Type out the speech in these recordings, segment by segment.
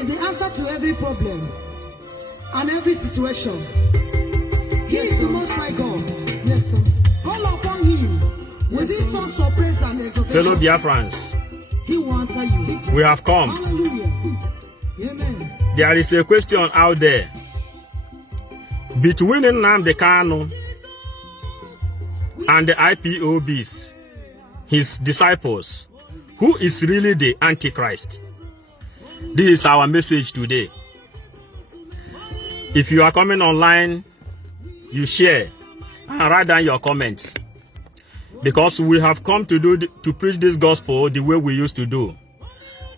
The answer to every problem and every situation. He is the Most High God. Yes, sir. Call upon Him with these songs of praise and exaltation. Fellow Biafrans, He will answer you. we have come. Hallelujah. Amen. There is a question out there between Nnamdi Kanu and the IPOBs, his disciples. Who is really the Antichrist? This is our message today. If you are coming online, you share and write down your comments, because we have come to preach this gospel the way we used to do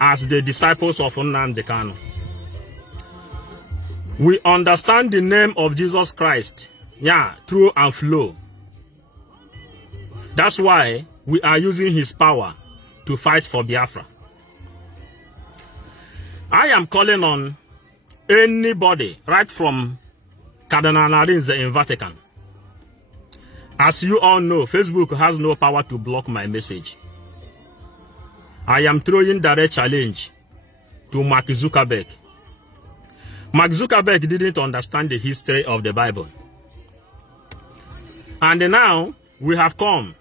as the disciples of Nnamdi Kanu. We understand the name of Jesus Christ, through and flow. That's why we are using his power to fight for Biafra. I am calling on anybody, right from Cardinal Arinze in Vatican. As you all know, Facebook has no power to block my message. I am throwing direct challenge to Mark Zuckerberg. Mark Zuckerberg didn't understand the history of the Bible. And now we have come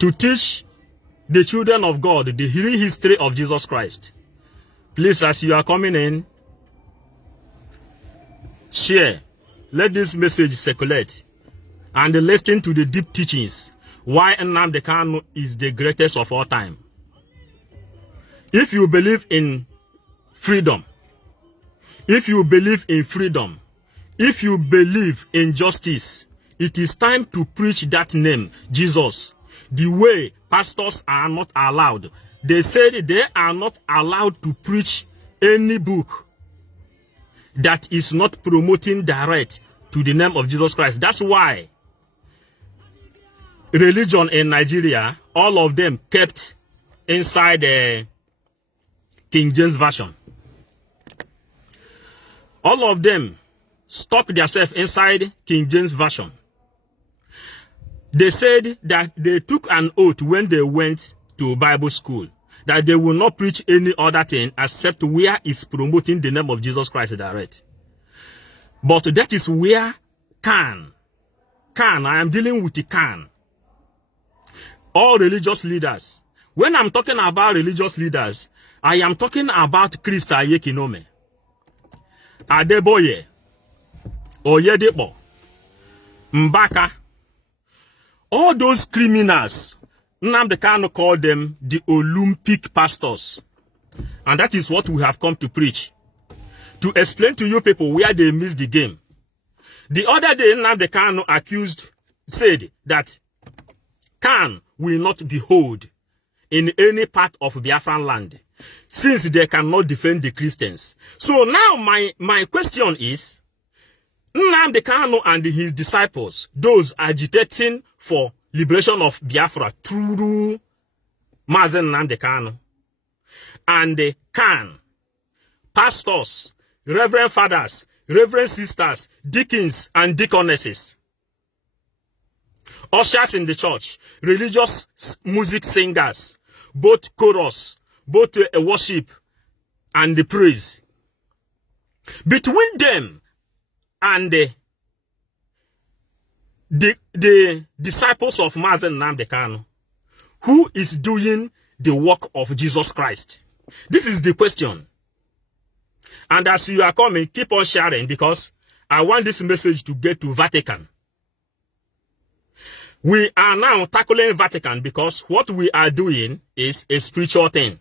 to teach the children of God the real history of Jesus Christ. Please, as you are coming in, share. Let this message circulate and listen to the deep teachings why Nnamdi Kanu is the greatest of all time. If you believe in freedom, if you believe in freedom, if you believe in justice, it is time to preach that name, Jesus, the way pastors are not allowed. They said they are not allowed to preach any book that is not promoting direct to the name of Jesus Christ. That's why religion in Nigeria, all of them kept inside the King James Version. All of them stuck themselves inside King James Version. They said that they took an oath when they went to Bible school that they will not preach any other thing except where is promoting the name of Jesus Christ direct. But that is where I am dealing with the all religious leaders. When I'm talking about religious leaders, I am talking about Krista Ayekinome, Adeboye, Oyedepo, Mbaka. All those criminals, Nnamdi Kanu called them the Olympic pastors. And that is what we have come to preach. To explain to you people where they missed the game. The other day, Nnamdi Kanu said that Khan will not be held in any part of Biafran land, since they cannot defend the Christians. So now my question is, Nnamdi Kanu and his disciples, those agitating for liberation of Biafra through Mazen Nnamdi Kanu, and the pastors, reverend fathers, reverend sisters, deacons and deaconesses, ushers in the church, religious music singers, both chorus, both worship and the praise. Between them and the disciples of Mazen Nnamdi Kanu, who is doing the work of Jesus Christ? This is the question. And as you are coming, keep on sharing, because I want this message to get to Vatican. We are now tackling Vatican because what we are doing is a spiritual thing.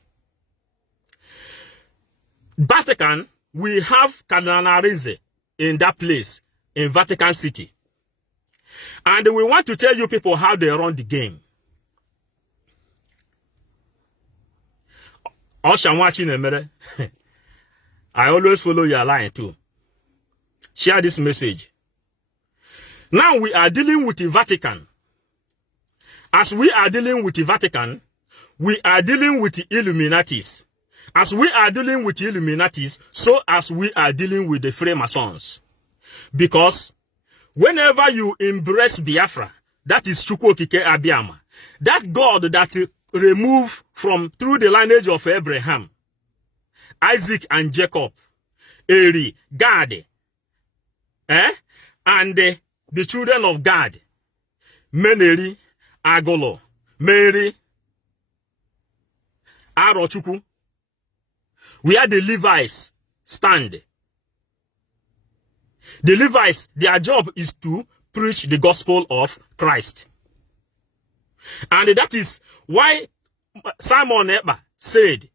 Vatican, we have Cardinal Arinze in that place, in Vatican City. And we want to tell you people how they run the game. I always follow your line too. Share this message. Now we are dealing with the Vatican. As we are dealing with the Vatican, we are dealing with the Illuminatis. As we are dealing with the Illuminatis, so as we are dealing with the Freemasons. Because whenever you embrace Biafra, that is Chukwokike Abiyama, that God that removed from through the lineage of Abraham Isaac and Jacob, Eri, Gad, and the children of Gad, Meneri, Agolo, Mary, Arochuku, where the Levites stand. The Levites, their job is to preach the gospel of Christ. And that is why Simon Ekpa said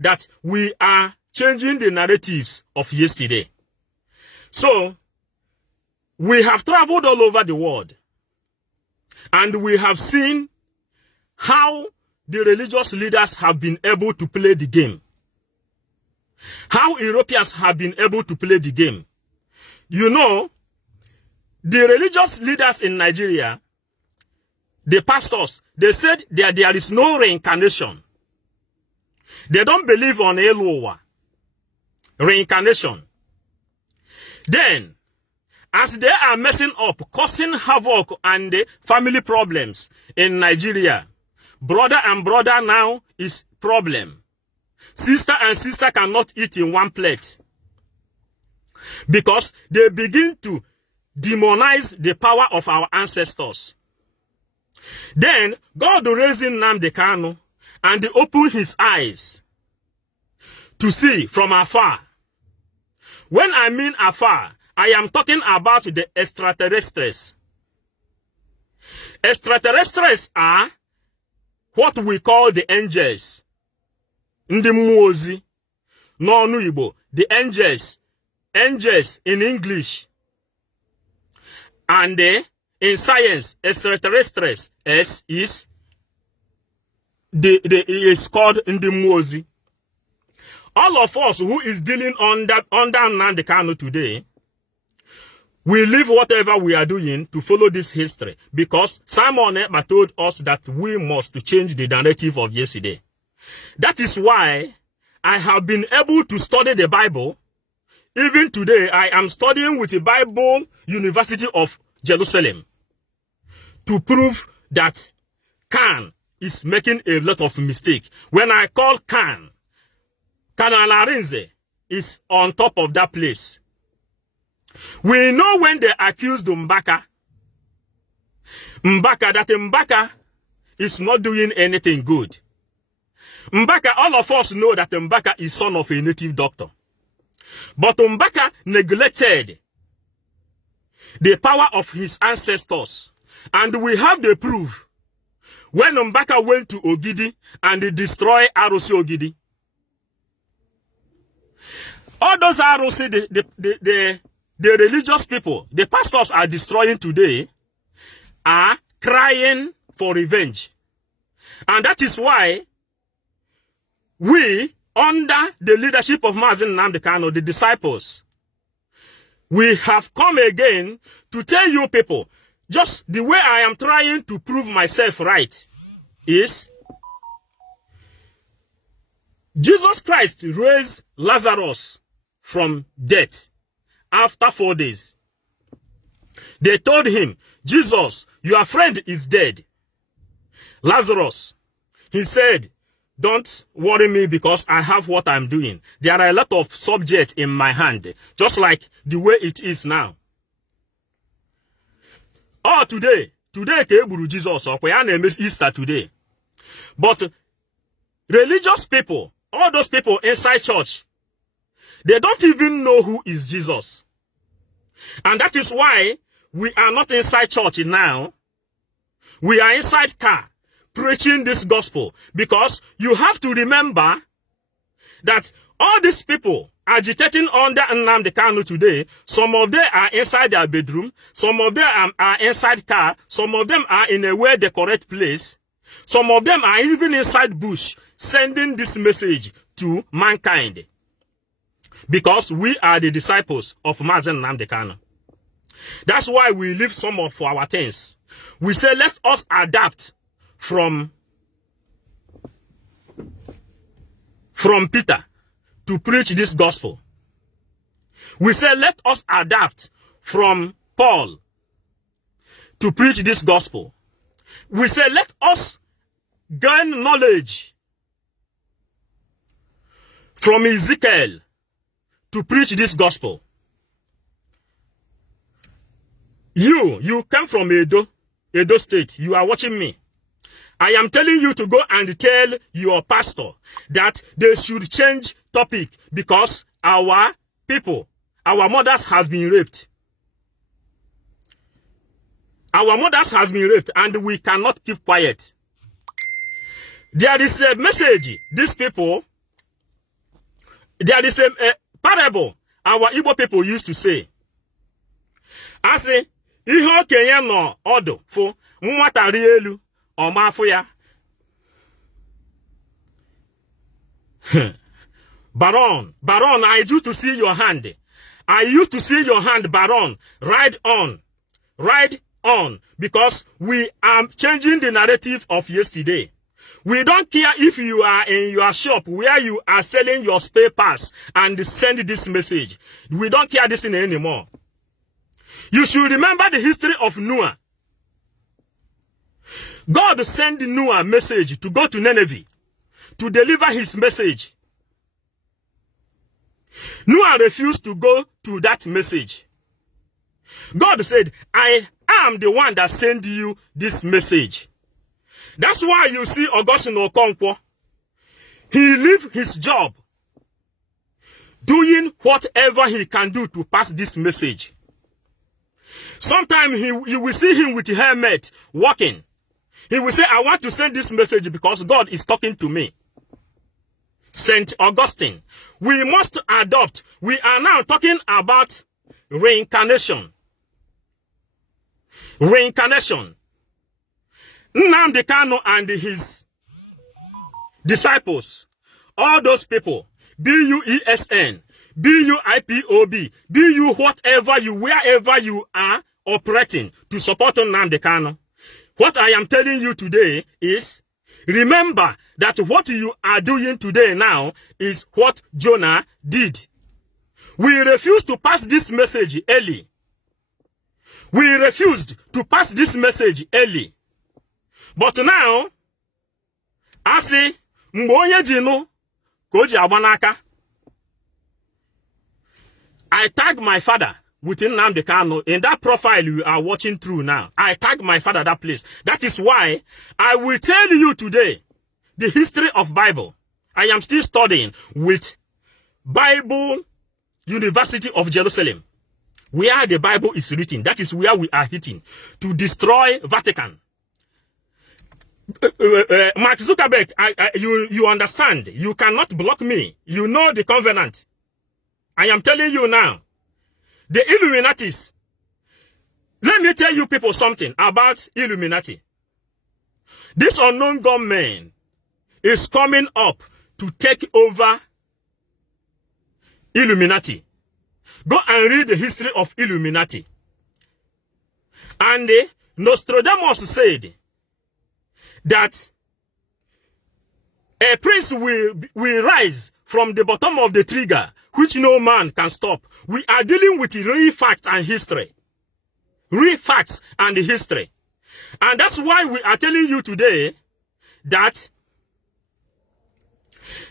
that we are changing the narratives of yesterday. So, we have traveled all over the world, and we have seen how the religious leaders have been able to play the game. How Europeans have been able to play the game. You know, the religious leaders in Nigeria, the pastors, they said that there is no reincarnation. They don't believe on Eloah, reincarnation. Then, as they are messing up, causing havoc and family problems in Nigeria, brother and brother now is problem. Sister and sister cannot eat in one plate. Because they begin to demonize the power of our ancestors. Then, God raised Nnamdi Kanu and opened his eyes to see from afar. When I mean afar, I am talking about the extraterrestrials. Extraterrestrials are what we call the angels. Ndị mmụọ ozi n'ọnụ Igbo, the angels. Angels in English. And in science, extraterrestrials is called ndị mmụọ ozi. All of us who is dealing under Nnamdi Kanu today, we leave whatever we are doing to follow this history, because Simon Ekpa told us that we must change the narrative of yesterday. That is why I have been able to study the Bible. Even today, I am studying with the Bible University of Jerusalem to prove that Khan is making a lot of mistake. When I call Khan, Colonel Arinze is on top of that place. We know when they accused Mbaka that Mbaka is not doing anything good. Mbaka, all of us know that Mbaka is son of a native doctor. But Mbaka neglected the power of his ancestors. And we have the proof. When Mbaka went to Ogidi and destroyed Arusi Ogidi. All those Arusi, the religious people, the pastors are destroying today, are crying for revenge. And that is why we, under the leadership of Mazi Nnamdi Kanu, the disciples, we have come again to tell you people, just the way I am trying to prove myself right is, Jesus Christ raised Lazarus from death after 4 days. They told him, Jesus, your friend is dead. Lazarus, he said, don't worry me because I have what I'm doing. There are a lot of subjects in my hand, just like the way it is now. Oh, today, Jesus, Easter today. But religious people, all those people inside church, they don't even know who is Jesus. And that is why we are not inside church now. We are inside car preaching this gospel, because you have to remember that all these people agitating under Nnamdi Kanu today, some of them are inside their bedroom, some of them are inside car, some of them are in a well-decorated place, some of them are even inside bush, sending this message to mankind. Because we are the disciples of Mazi Nnamdi Kanu. That's why we leave some of our things. We say, let us adapt from Peter to preach this gospel. We say, let us adapt from Paul to preach this gospel. We say, let us gain knowledge from Ezekiel to preach this gospel. You come from Edo State. You are watching me. I am telling you to go and tell your pastor that they should change topic because our people, our mothers has been raped. Our mothers has been raped and we cannot keep quiet. There is a message, these people, there is a parable our Igbo people used to say. I say, ihe okenye no odo fo nwata ri elu o ma afụ ya. Baron, I used to see your hand. I used to see your hand, Baron. Ride on. Ride on. Because we are changing the narrative of yesterday. We don't care if you are in your shop where you are selling your spare parts and send this message. We don't care this thing anymore. You should remember the history of Noah. God sent Noah a message to go to Nineveh to deliver his message. Noah refused to go to that message. God said, I am the one that sent you this message. That's why you see Augustine Okonkwo. He left his job doing whatever he can do to pass this message. Sometimes you will see him with a helmet walking. He will say, I want to send this message because God is talking to me. Saint Augustine. We must adopt. We are now talking about reincarnation. Reincarnation. Nnamdi Kanu and his disciples, all those people, BUESN, BUIPOB, BU whatever you, wherever you are operating to support Nnamdi Kanu. What I am telling you today is, remember that what you are doing today now is what Jonah did. We refused to pass this message early. We refused to pass this message early. But now, I say, Mboye Jino, Koji Abanaka. I tag my father within Nnamdi Kanu in that profile you are watching through now. I tag my father that place. That is why I will tell you today the history of Bible. I am still studying with Bible University of Jerusalem, where the Bible is written. That is where we are hitting to destroy Vatican. Mark Zuckerberg, you understand. You cannot block me. You know the covenant. I am telling you now. The Illuminatis. Let me tell you people something about Illuminati. This unknown gunman is coming up to take over Illuminati. Go and read the history of Illuminati. And Nostradamus said that a prince will rise from the bottom of the trigger, which no man can stop. We are dealing with real facts and history. Real facts and history. And that's why we are telling you today that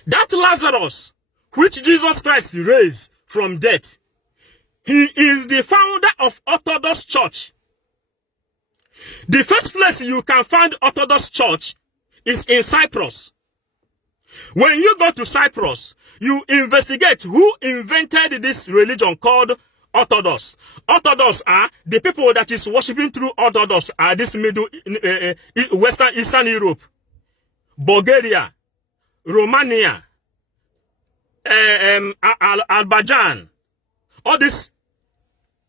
Lazarus, which Jesus Christ raised from death, he is the founder of Orthodox Church. The first place you can find Orthodox Church is in Cyprus. When you go to Cyprus, you investigate who invented this religion called Orthodox. Orthodox are the people that is worshiping through Orthodox are this middle Western Eastern Europe, Bulgaria, Romania, Azerbaijan, all this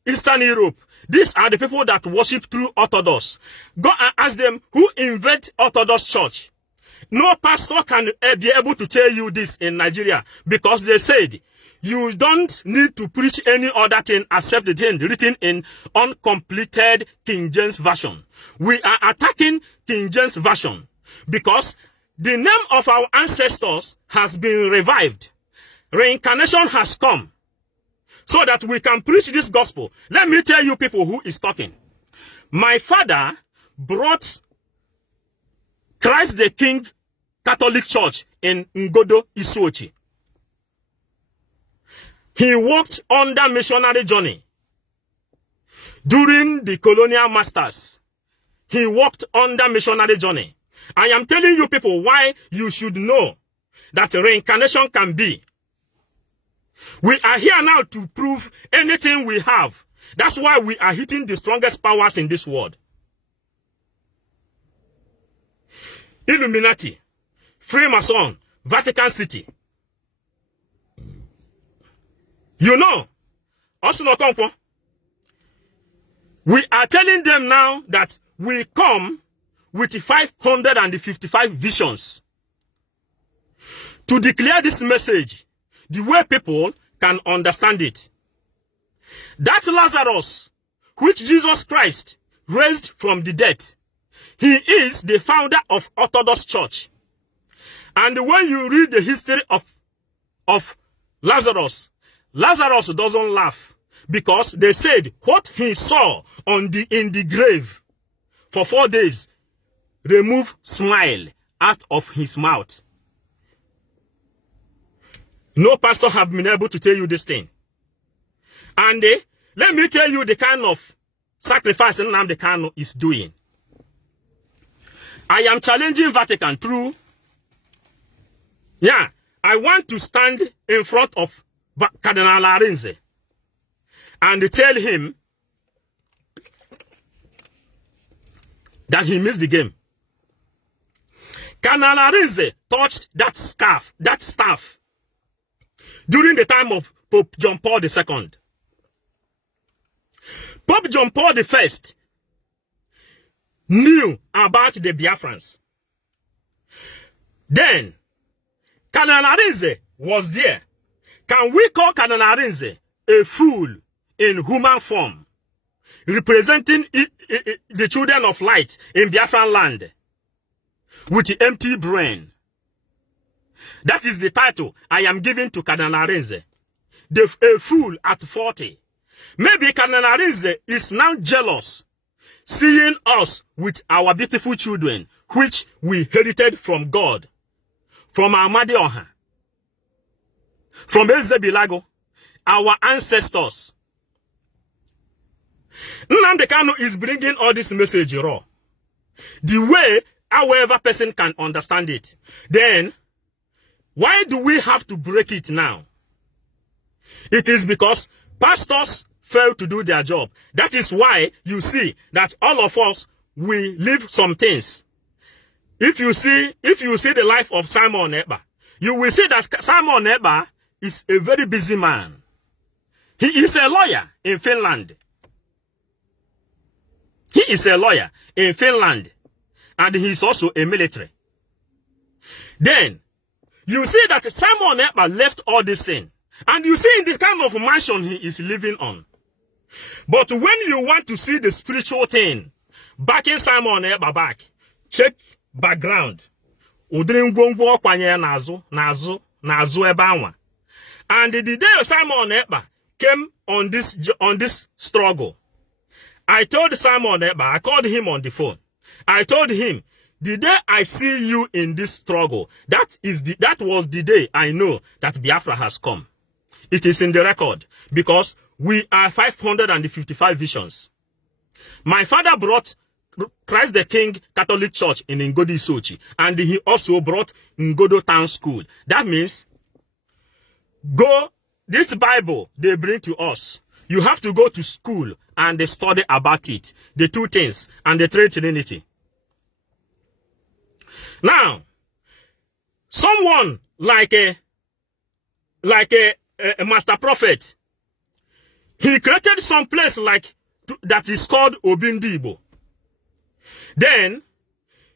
Eastern Europe. These are the people that worship through Orthodox. Go and ask them who invent Orthodox Church. No pastor can be able to tell you this in Nigeria because they said you don't need to preach any other thing except the thing written in uncompleted King James Version. We are attacking King James Version because the name of our ancestors has been revived. Reincarnation has come so that we can preach this gospel. Let me tell you people who is talking. My father brought Christ the King Catholic Church in Ngodo, Isuochi. He worked on that missionary journey. During the colonial masters, he worked on that missionary journey. I am telling you people why you should know that reincarnation can be. We are here now to prove anything we have. That's why we are hitting the strongest powers in this world. Illuminati, Freemason, Vatican City. You know, also not come. We are telling them now that we come with 555 visions to declare this message the way people can understand it. That Lazarus, which Jesus Christ raised from the dead, he is the founder of Orthodox Church. And when you read the history of Lazarus, Lazarus doesn't laugh because they said what he saw in the grave for 4 days remove smile out of his mouth. No pastor have been able to tell you this thing. And let me tell you the kind of sacrifice Nnamdi Kanu is doing. I am challenging Vatican through. Yeah, I want to stand in front of Cardinal Arinze and tell him that he missed the game. Cardinal Arinze touched that staff during the time of Pope John Paul II. Pope John Paul I knew about the Biafrans. Then, Cardinal Arinze was there. Can we call Cardinal Arinze a fool in human form, representing the children of light in Biafran land with the empty brain? That is the title I am giving to Cardinal Arinze. A fool at 40. Maybe Cardinal Arinze is now jealous, seeing us with our beautiful children, which we inherited from God, from Amadi Oha, from Ezebilago, our ancestors. Nnamdi Kanu is bringing all this message raw. The way however person can understand it. Then, why do we have to break it now? It is because pastors fail to do their job. That is why you see that all of us, we leave some things. If you see the life of Simon Ekpa, you will see that Simon Ekpa is a very busy man. He is a lawyer in Finland. He is a lawyer in Finland. And he is also a military. Then, you see that Simon Ekpa left all this thing. And you see in this kind of mansion he is living on. But when you want to see the spiritual thing, backing Simon Ekpa back, check background. And the day Simon Ekpa came on this struggle, I told Simon Ekpa, I called him on the phone. I told him, the day I see you in this struggle, that was the day I know that Biafra has come. It is in the record because we are 555 visions. My father brought Christ the King Catholic Church in Ngodi Sochi, and he also brought Ngodo Town School. That means, this Bible they bring to us, you have to go to school and study about it, the two things, and the three Trinity. Now, someone like a master prophet, he created some place that is called Obindibo. Then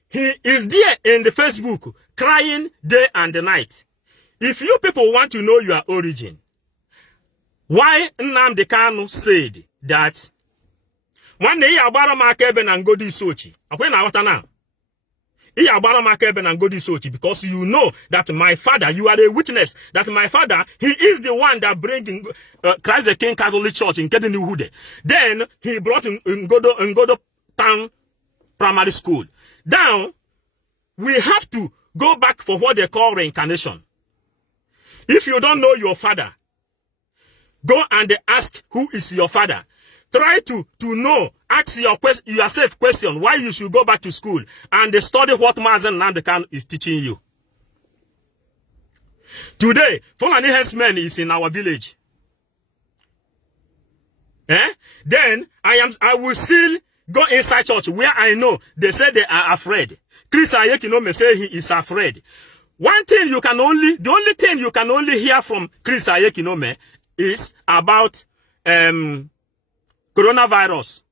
he is there in the Facebook crying day and night. If you people want to know your origin, why Nnamdi Kanu said that one day Abara Makebe and Ngodi Sochi. When I now. Because you know that my father, you are a witness that my father, he is the one that bringing Christ the King Catholic Church in Kedinihude. Then he brought Ngodo Town Primary School. Now, we have to go back for what they call reincarnation. If you don't know your father, Go and ask who is your father. Try to know, ask yourself question why you should go back to school and study what Mazen Nnamdi Kanu is teaching you. Today, Fulani herdsmen is in our village. Then I will still go inside church where I know they say they are afraid. Chris Ayekinome say he is afraid. The only thing you can only hear from Chris Ayekinome is about coronavirus.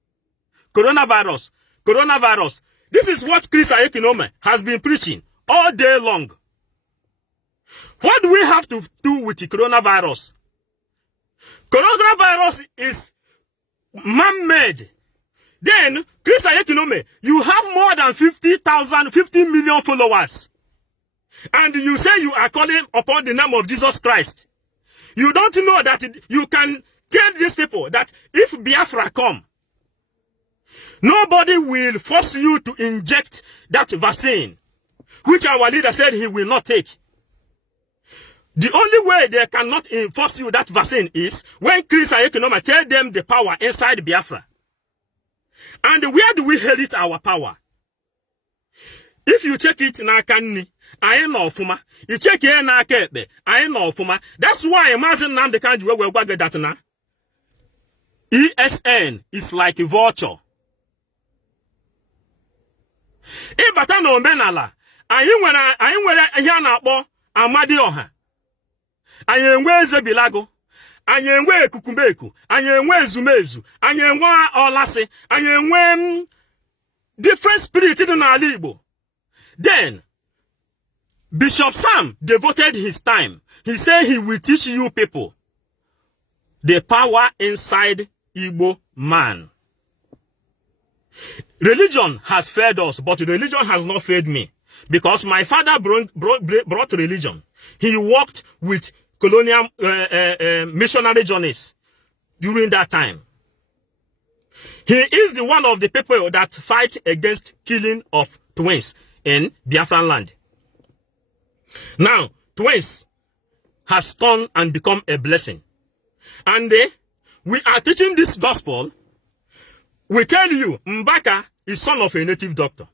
This is what Chris Ayekinome has been preaching all day long. What do we have to do with the coronavirus? Coronavirus is man-made. Then, Chris Ayekinome, you have more than 50 million followers. And you say you are calling upon the name of Jesus Christ. You don't know that you can tell these people that if Biafra come, nobody will force you to inject that vaccine, which our leader said he will not take. The only way they cannot enforce you that vaccine is when Chris Ayekinome tell them the power inside Biafra. And where do we inherit our power? If you check it na kanni, I know fuma. You check it na kebe, I know fuma. That's why Mazen Nnamdi Kanu we wage that na. ESN is like a vulture. Ibata no menala. Anyị nwere ihe na-akpọ Amadioha. Anyị enwe Ezebilago. Anyị enwe Ekukumbeku. Anyị enwe Ezumezu. Anyị enwe Olasi. Anyị enwe different spirit in n'ala Igbo. Then, Bishop Sam devoted his time. He said he will teach you people the power inside Igbo man. Religion has failed us, but religion has not failed me. Because my father brought religion. He worked with colonial missionary journeys during that time. He is the one of the people that fight against killing of twins in Biafran land. Now, twins has turned and become a blessing. And we are teaching this gospel. We tell you, Mbaka is son of a native doctor.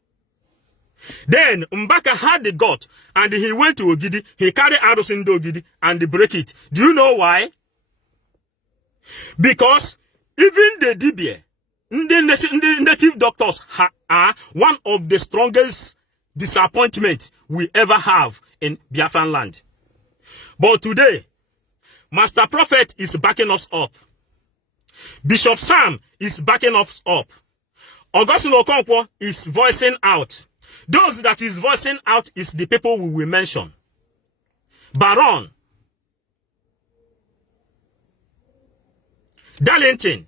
Then Mbaka had the gut and he went to Ogidi. He carried arrows in the Ogidi and break it. Do you know why? Because even the DBA, the native doctors are one of the strongest disappointments we ever have in Biafran land. But today, Master Prophet is backing us up. Bishop Sam is backing us up. Augustine Okonkwo is voicing out. Those that is voicing out is the people we will mention. Baron, Darlington.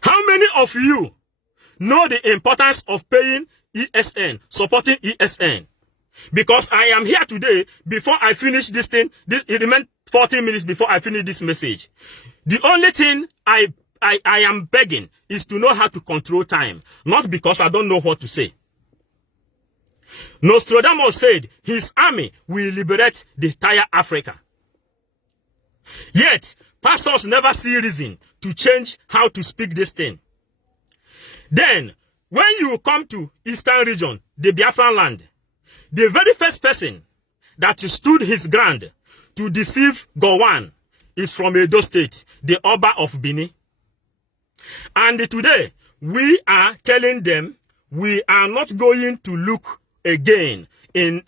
How many of you know the importance of paying ESN, supporting ESN? Because I am here today, before I finish this thing, it remains 40 minutes before I finish this message. The only thing I am begging is to know how to control time, not because I don't know what to say. Nostradamus said his army will liberate the entire Africa. Yet, pastors never see reason to change how to speak this thing. Then, when you come to Eastern region, the Biafran land, the very first person that stood his ground to deceive Gowon is from Edo State, the Oba of Bini. And today, we are telling them we are not going to look again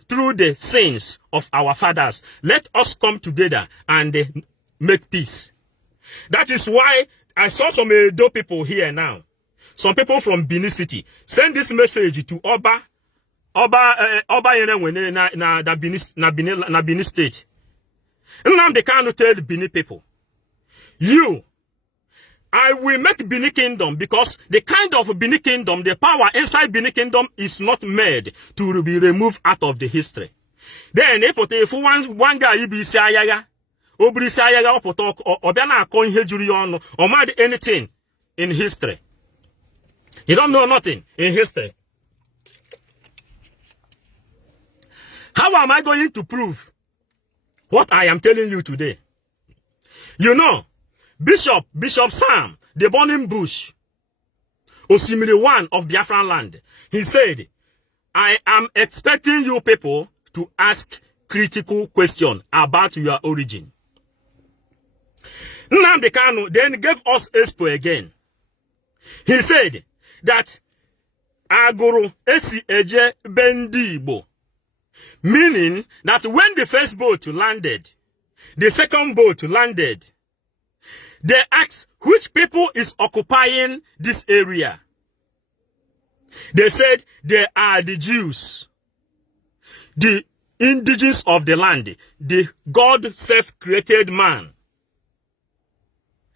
through the sins of our fathers. Let us come together and make peace. That is why I saw some Edo people here now. Some people from Bini City send this message to Oba Bini State. Nnamdi Kanu tell Bini people, I will make Bini Kingdom, because the kind of Bini Kingdom, the power inside Bini Kingdom is not made to be removed out of the history. Then, if one guy be ayaga, obri ayaga opotok, or bena coin hejurion, or mad anything in history. You don't know nothing in history. How am I going to prove what I am telling you today? You know, Bishop Sam, the burning bush, Osimiri one of Biafran land, he said, I am expecting you people to ask critical questions about your origin. Nnamdi Kanu then gave us expo again. He said that Aguru esi eje bendibo, meaning that when the first boat landed, the second boat landed, they asked which people is occupying this area. They said they are the Jews, the indigenous of the land, the God self-created man.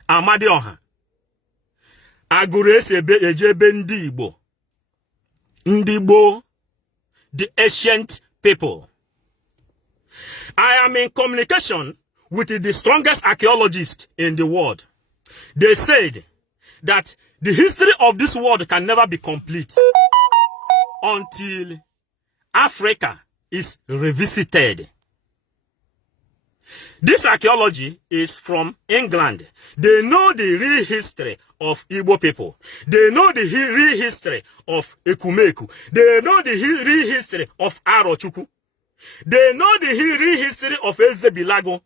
Amadioha. Aguru esi eje bendibo. Ndibo, the ancient people. I am in communication with the strongest archaeologists in the world. They said that the history of this world can never be complete until Africa is revisited. This archaeology is from England. They know the real history of Igbo people. They know the real history of Ekumeku. They know the real history of Arochukwu. They know the real history of Ezebilago.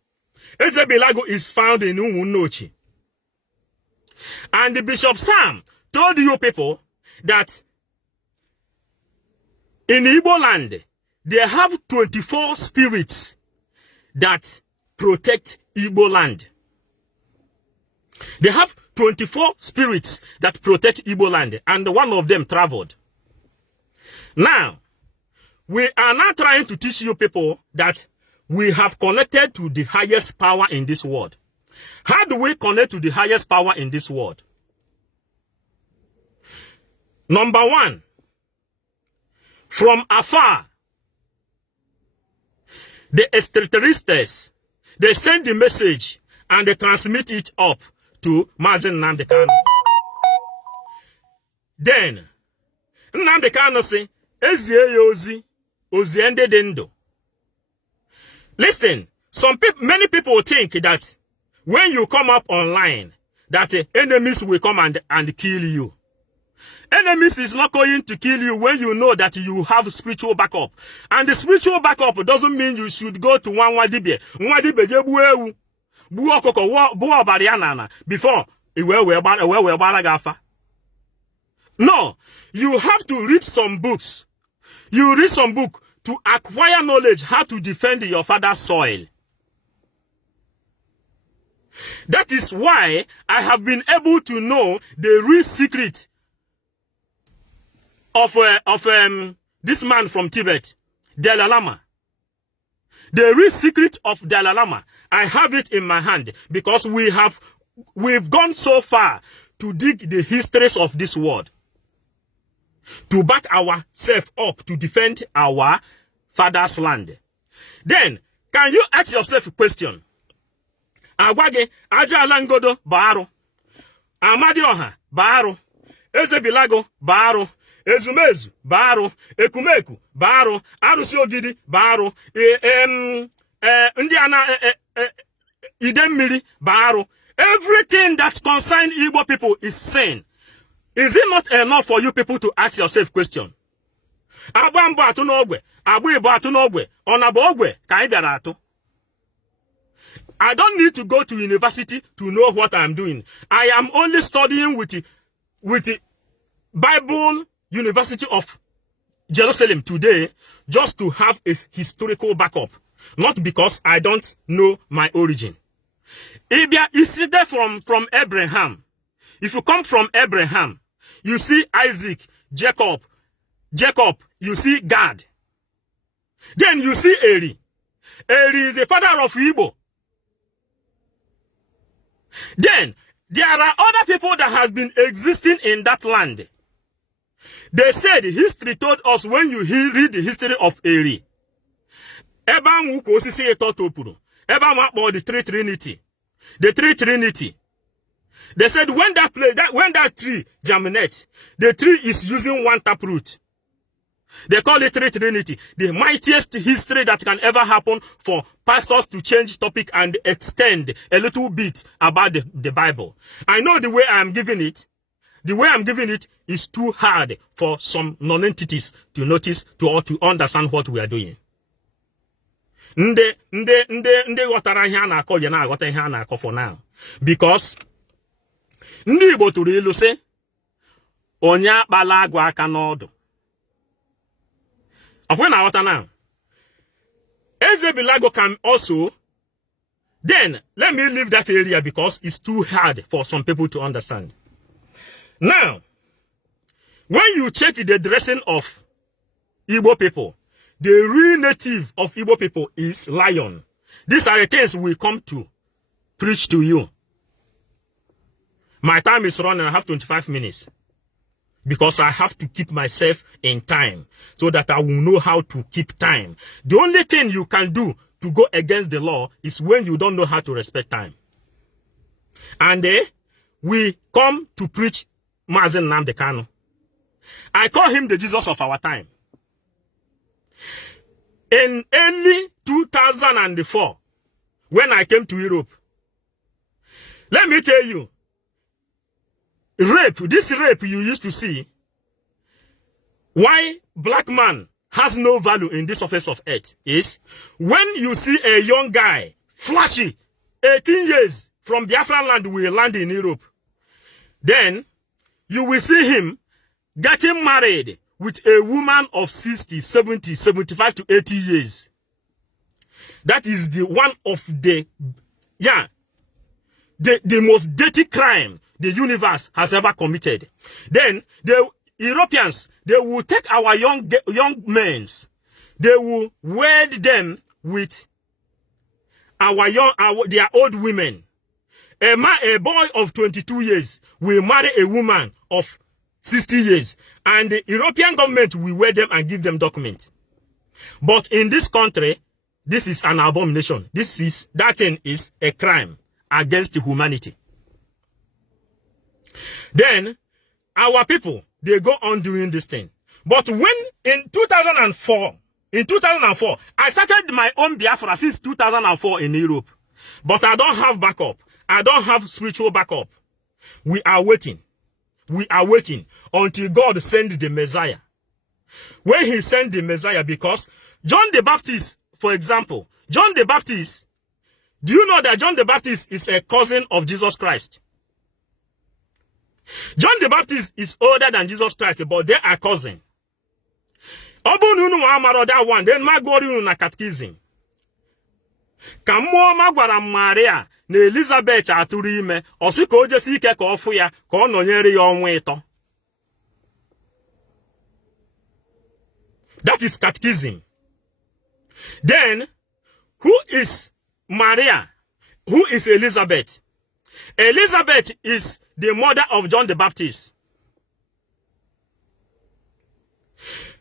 Ezebilago is found in Umunochi. And the Bishop Sam told you people that in Igbo land, they have 24 spirits that protect Igbo land. They have 24 spirits that protect Igbo land, and one of them traveled. Now, we are now trying to teach you people that we have connected to the highest power in this world. How do we connect to the highest power in this world? Number one, from afar, the extraterrestrials, they send the message and they transmit it up to Mazen Nnamdi Kanu. Then, Nnamdi Kanu say, Ezie ozi ende dendo. Listen, many people think that when you come up online, that enemies will come and kill you. Enemies is not going to kill you when you know that you have spiritual backup. And the spiritual backup doesn't mean you should go to Nwadibie. Nwadibie je buewu. Buo koko buo barianana before gafa. No, you have to read some books. You read some book to acquire knowledge how to defend your father's soil. That is why I have been able to know the real secret of this man from Tibet, Dalai Lama. The real secret of Dalai Lama, I have it in my hand because we've gone so far to dig the histories of this world, to back ourselves up to defend our father's land. Then, can you ask yourself a question? Agwage aja alangodo baro, Amadioha baro, Ezebilago baro, Ezumezu baro, Ekumeku baro, Arusi Ogidi baro, Indiana Idemmiri baro. Everything that concerns Igbo people is sin. Is it not enough for you people to ask yourself question? Abambo atu n'ogwe, abu ibo atu n'ogwe, onabo ogwe ka anyị bịara atụ. I don't need to go to university to know what I'm doing. I am only studying with the Bible University of Jerusalem today just to have a historical backup, not because I don't know my origin. Ibia is there from Abraham. If you come from Abraham, you see Isaac, Jacob, you see God. Then you see Eri. Eri is the father of Igbo. Then there are other people that has been existing in that land. They said history told us when you read the history of Eri. Eban wuko osisi etotopuru. Eban wakbo the three trinity. The three trinity. They said when that tree germinates, the tree is using one taproot. They call it Trinity, the mightiest history that can ever happen for pastors to change topic and extend a little bit about the Bible. I know the way I'm giving it. The way I'm giving it is too hard for some non-entities to notice or to understand what we are doing. Nde ghọtara ihe a na-akọ ya na-aghọta ihe a na-akọ for now. Because ndị Igbo tụrụ ilu sị onye akpala agụ aka n'ọdụ. When I water now, Ezebilago can also, then let me leave that area because it's too hard for some people to understand. Now, when you check the dressing of Igbo people, the real native of Igbo people is lion. These are the things we come to preach to you. My time is running, I have 25 minutes. Because I have to keep myself in time so that I will know how to keep time. The only thing you can do to go against the law is when you don't know how to respect time. And we come to preach Mazen Nnamdi Kanu. I call him the Jesus of our time. In early 2004, when I came to Europe, let me tell you, this rape you used to see, why black man has no value in this surface of earth is when you see a young guy, flashy, 18 years from Biafran land will land in Europe, then you will see him getting married with a woman of 60, 70, 75 to 80 years. That is the one of the most dirty crime the universe has ever committed. Then the Europeans, they will take our young men, they will wed them with their old women. A boy of 22 years will marry a woman of 60 years, and the European government will wed them and give them documents. But in this country, this is an abomination. That thing is a crime against humanity. Then our people, they go on doing this thing. But when in 2004, I started my own Biafra since 2004 in Europe. But I don't have backup. I don't have spiritual backup. We are waiting. We are waiting until God send the Messiah. When he sent the Messiah, because John the Baptist, for example, John the Baptist, do you know that John the Baptist is a cousin of Jesus Christ? John the Baptist is older than Jesus Christ, but they are cousins. That one, then my God na catechism. Kamo magwara Maria na Elizabeth atụrụ ime, osi ka o jesi ike ka ofu ya ka ọ nọnyere ya ọnwa ịtọ. That is catechism. Then, who is Maria? Who is Elizabeth? Elizabeth is the mother of John the Baptist.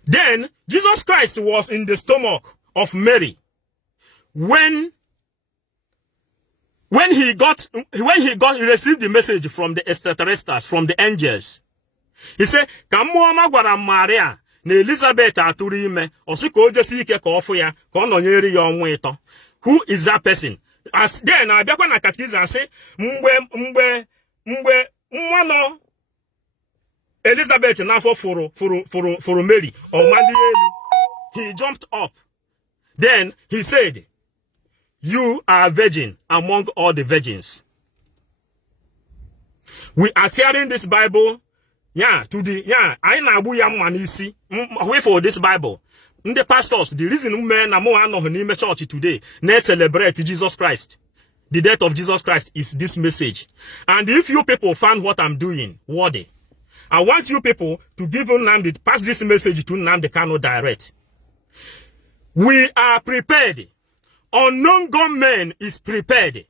Then Jesus Christ was in the stomach of Mary when he received the message from the extraterrestrials, from the angels. He said, "Kamuama gwara Maria na Elizabeth atụrụ ime, osiko ojesi ike ka ofu ya ka ọ nọnyere ya ọnwa ịtọ." Who is that person? As then I na catechism say mgbe nwano Elizabeth n'afọ furu Mary or Mali, he jumped up. Then he said, "You are a virgin among all the virgins." We are tearing this Bible, I na-abu ya mma n'isi, wait for this Bible. The pastors, the reason men are more in church today, let's celebrate Jesus Christ. The death of Jesus Christ is this message. And if you people find what I'm doing worthy, I want you people to give Nnamdi, pass this message to Nnamdi Kanu direct. We are prepared. Unknown gunmen is prepared.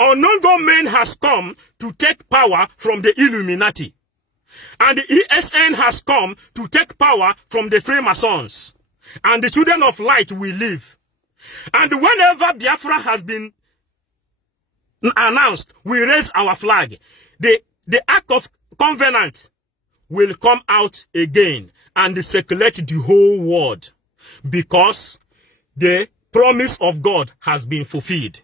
Unknown gunmen has come to take power from the Illuminati. And the ESN has come to take power from the Freemasons. And the children of light will live. And whenever Biafra has been announced, we raise our flag. The Act of Covenant will come out again and circulate the whole world because the promise of God has been fulfilled.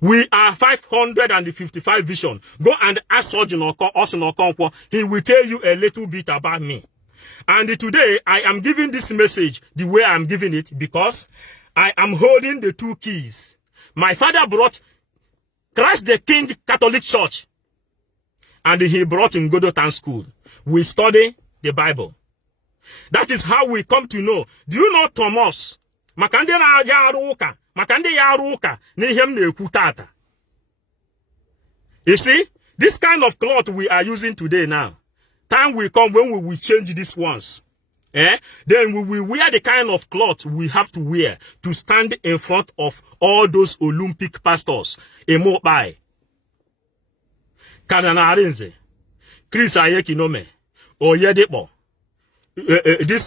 We are 555 vision. Go and ask Surgeon Okonkwo. He will tell you a little bit about me. And today, I am giving this message the way I'm giving it because I am holding the two keys. My father brought Christ the King Catholic Church, and he brought Ngodotan School. We study the Bible. That is how we come to know. Do you know Thomas? Makande na yaruka. Makande yaruka. Nehem ne kutata. You see, this kind of cloth we are using today now. Time will come when we will change these ones. Then we will wear the kind of cloth we have to wear to stand in front of all those Olympic pastors. Emobai. Kanana Arinze. Chris Ayekinome. Oyedepo. This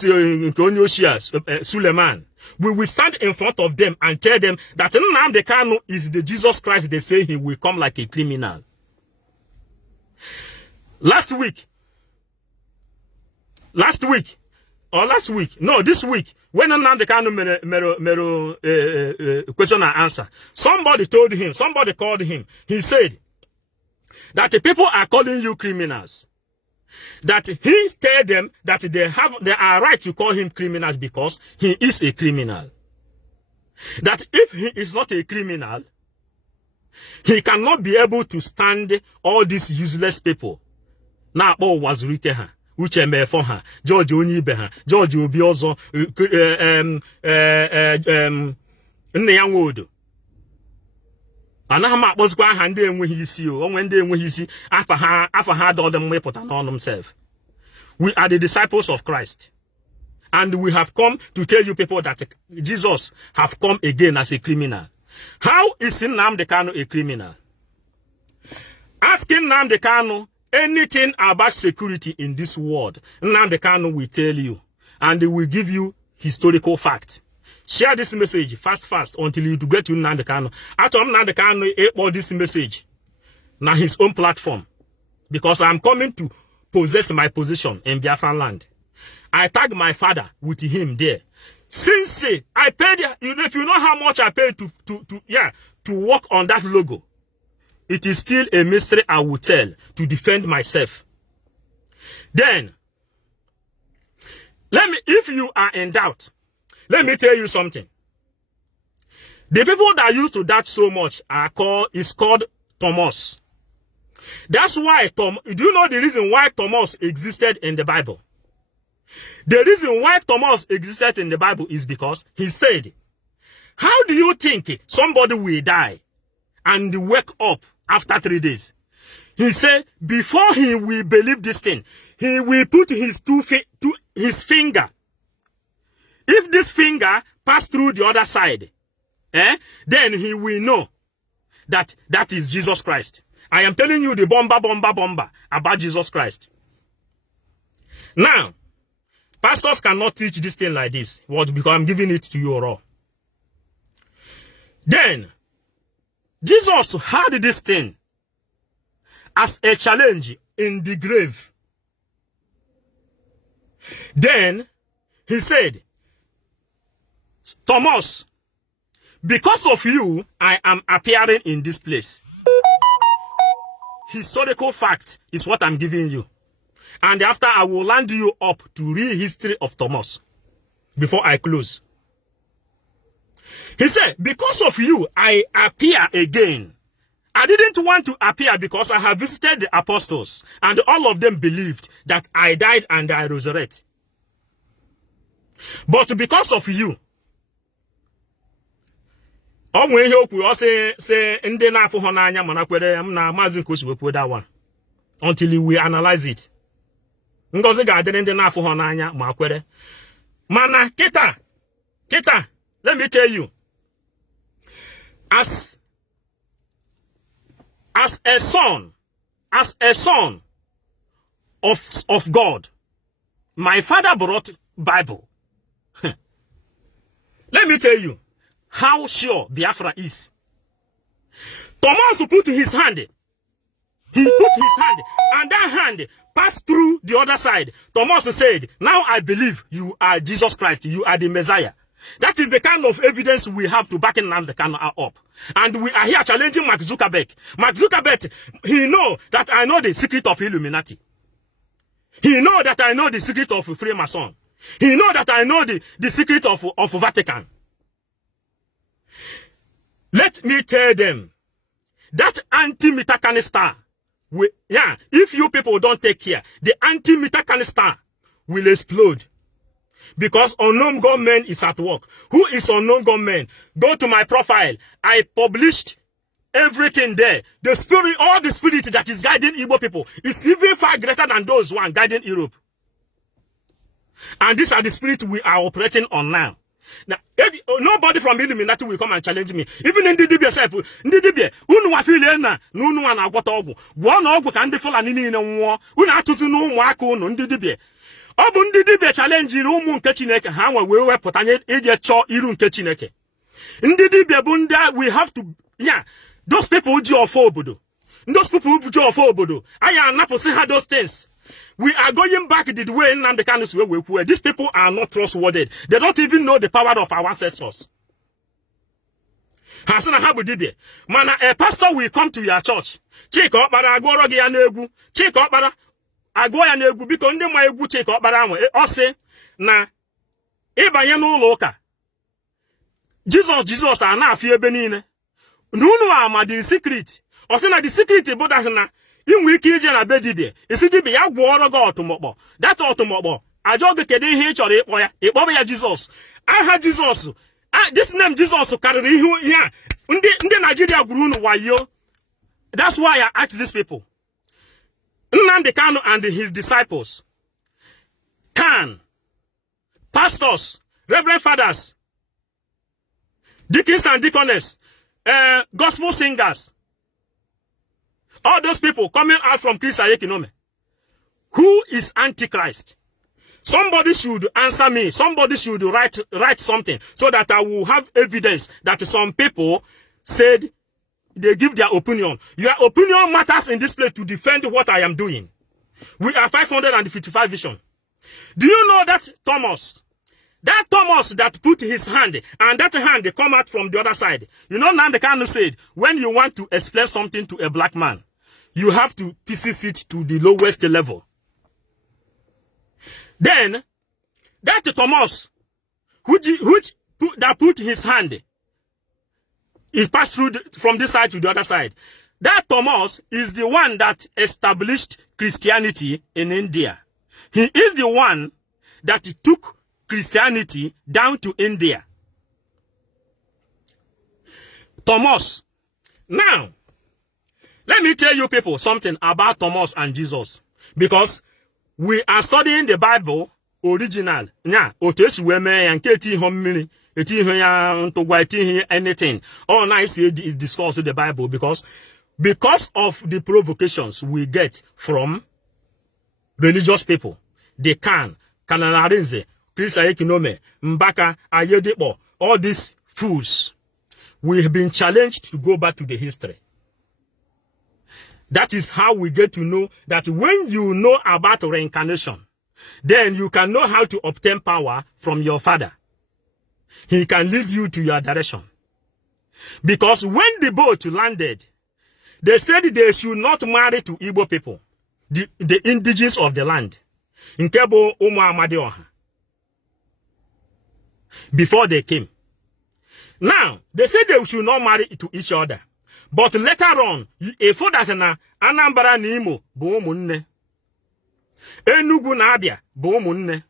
Suleiman. We will stand in front of them and tell them that Nnamdi Kanu is the Jesus Christ they say he will come like a criminal. This week, when Nnamdi Kanu question and answer, somebody called him, he said that the people are calling you criminals. That he told them that they are right to call him criminals because he is a criminal. That if he is not a criminal, he cannot be able to stand all these useless people. Now, all was written. Uche Mefoha, George Onibeha, George Obiozo, Nneyanwodo. Anahama was going hand in when he see you, or when he see after had all them put on himself. We are the disciples of Christ. And we have come to tell you people that Jesus have come again as a criminal. How is Nnamdi Kanu a criminal? Asking Nnamdi Kanu anything about security in this world, Nnamdi Kanu will tell you, and he will give you historical fact. Share this message fast until you get to Nnamdi Kanu. After Nnamdi Kanu about this message, now his own platform, because I'm coming to possess my position in Biafran land. I tag my father with him there. Since I paid, if you know how much I paid to work on that logo, it is still a mystery I will tell to defend myself. Then, if you are in doubt, let me tell you something. The people that used to doubt so much is called Thomas. That's why do you know the reason why Thomas existed in the Bible? The reason why Thomas existed in the Bible is because he said, how do you think somebody will die and wake up after 3 days? He said, before he will believe this thing, he will put his his finger. If this finger pass through the other side, then he will know that that is Jesus Christ. I am telling you the bomba about Jesus Christ. Now, pastors cannot teach this thing like this. What? Because I'm giving it to you raw. Then, Jesus had this thing as a challenge in the grave. Then, he said, Thomas, because of you, I am appearing in this place. Historical fact is what I'm giving you. And after I will land you up to read history of Thomas before I close. He said, because of you, I appear again. I didn't want to appear because I have visited the apostles and all of them believed that I died and I resurrected. But because of you, until we analyze it. Mana kita, let me tell you, as a son of God, my father brought Bible. Let me tell you how sure Biafra is. Thomas put his hand He put his hand, and that hand passed through the other side. Thomas said, now I believe you are Jesus Christ, you are the Messiah. That is the kind of evidence we have to back Nnamdi Kanu up. And we are here challenging Mark Zuckerberg. Mark Zuckerberg, he know that I know the secret of Illuminati. He know that I know the secret of Freemason. He know that I know the secret of Vatican. Let me tell them that antimatter canister, if you people don't take care, the antimatter canister will explode. Because unknown gunmen is at work. Who is unknown gunmen? Go to my profile. I published everything there. The spirit, all the spirit that is guiding Igbo people is even far greater than those who are guiding Europe. And these are the spirits we are operating on now. Now, nobody from Illuminati will come and challenge me. Even in the DB self, Ndidibie, unu wafile na unu wana agwata ogwu. Gwana ogwu ka ndi Fulani niile nwụọ. Unu atụzi n'ụmụaka unu Ndidibie. Ọ bụ Ndidibie challenge ụmụ nke Chineke ha nwe wee wepụta ije chọọ iru nke Chineke. Ndidibie bụ ndị we have to those people ji ofo obodo. Those people ji ofo obodo. Anyị anapụsị ha those things. We are going back the way Nnamdi Kanu's way. These people are not trustworthy. They don't even know the power of our ancestors. Hasana Habudibie. Mana a pastor will come to your church. Chika okpara agworo gi ya n'egwu. Chika okpara agwo ya n'egwu biko ndị ma egwu chika okpara anwe. Ọ sị na ịbanye n'ụlọ ụka. Jesus a na-afị ebe niile. N'unu ama the secret. Ọ sị na the secret bụ that na inwe ike ije na be dibia isi dibia ya gwọọrọ gị ọtụmọkpọ that ọtụmọkpọ ajọ gị kedu ihe ị chọrọ ịkpọ ya ịkpọba ya Jizọs aha Jizọs this name Jizọs karịrị ihu ya ndị Nigeria gwuru unu wayo. That's why I ask these people. Nnamdi Kanu and his disciples pastors, reverend fathers, deacons and deaconess, gospel singers, all those people coming out from Chris Ayekinome. Who is Antichrist? Somebody should answer me. Somebody should write something so that I will have evidence that some people said they give their opinion. Your opinion matters in this place to defend what I am doing. We are 555 vision. Do you know that Thomas? That Thomas that put his hand and that hand come out from the other side. You know, Nnamdi Kanu said, when you want to explain something to a black man, you have to pieces it to the lowest level. Then, that Thomas, that put his hand, he passed through from this side to the other side. That Thomas is the one that established Christianity in India. He is the one that took Christianity down to India. Thomas. Now, let me tell you people something about Thomas and Jesus. Because we are studying the Bible original. Anything. All nice discuss the Bible because of the provocations we get from religious people. They Kananarinze, Chris Ayekinome, Mbaka, Ayedipo, all these fools. We have been challenged to go back to the history. That is how we get to know that when you know about reincarnation, then you can know how to obtain power from your father. He can lead you to your direction. Because when the boat landed, they said they should not marry to Igbo people, the indigenous of the land. Nkebo Umu Amadioha. Before they came. Now, they said they should not marry to each other. But later on, for that Anambra na Imo bụ ụmụnne. Enugu na Abia bụ ụmụnne.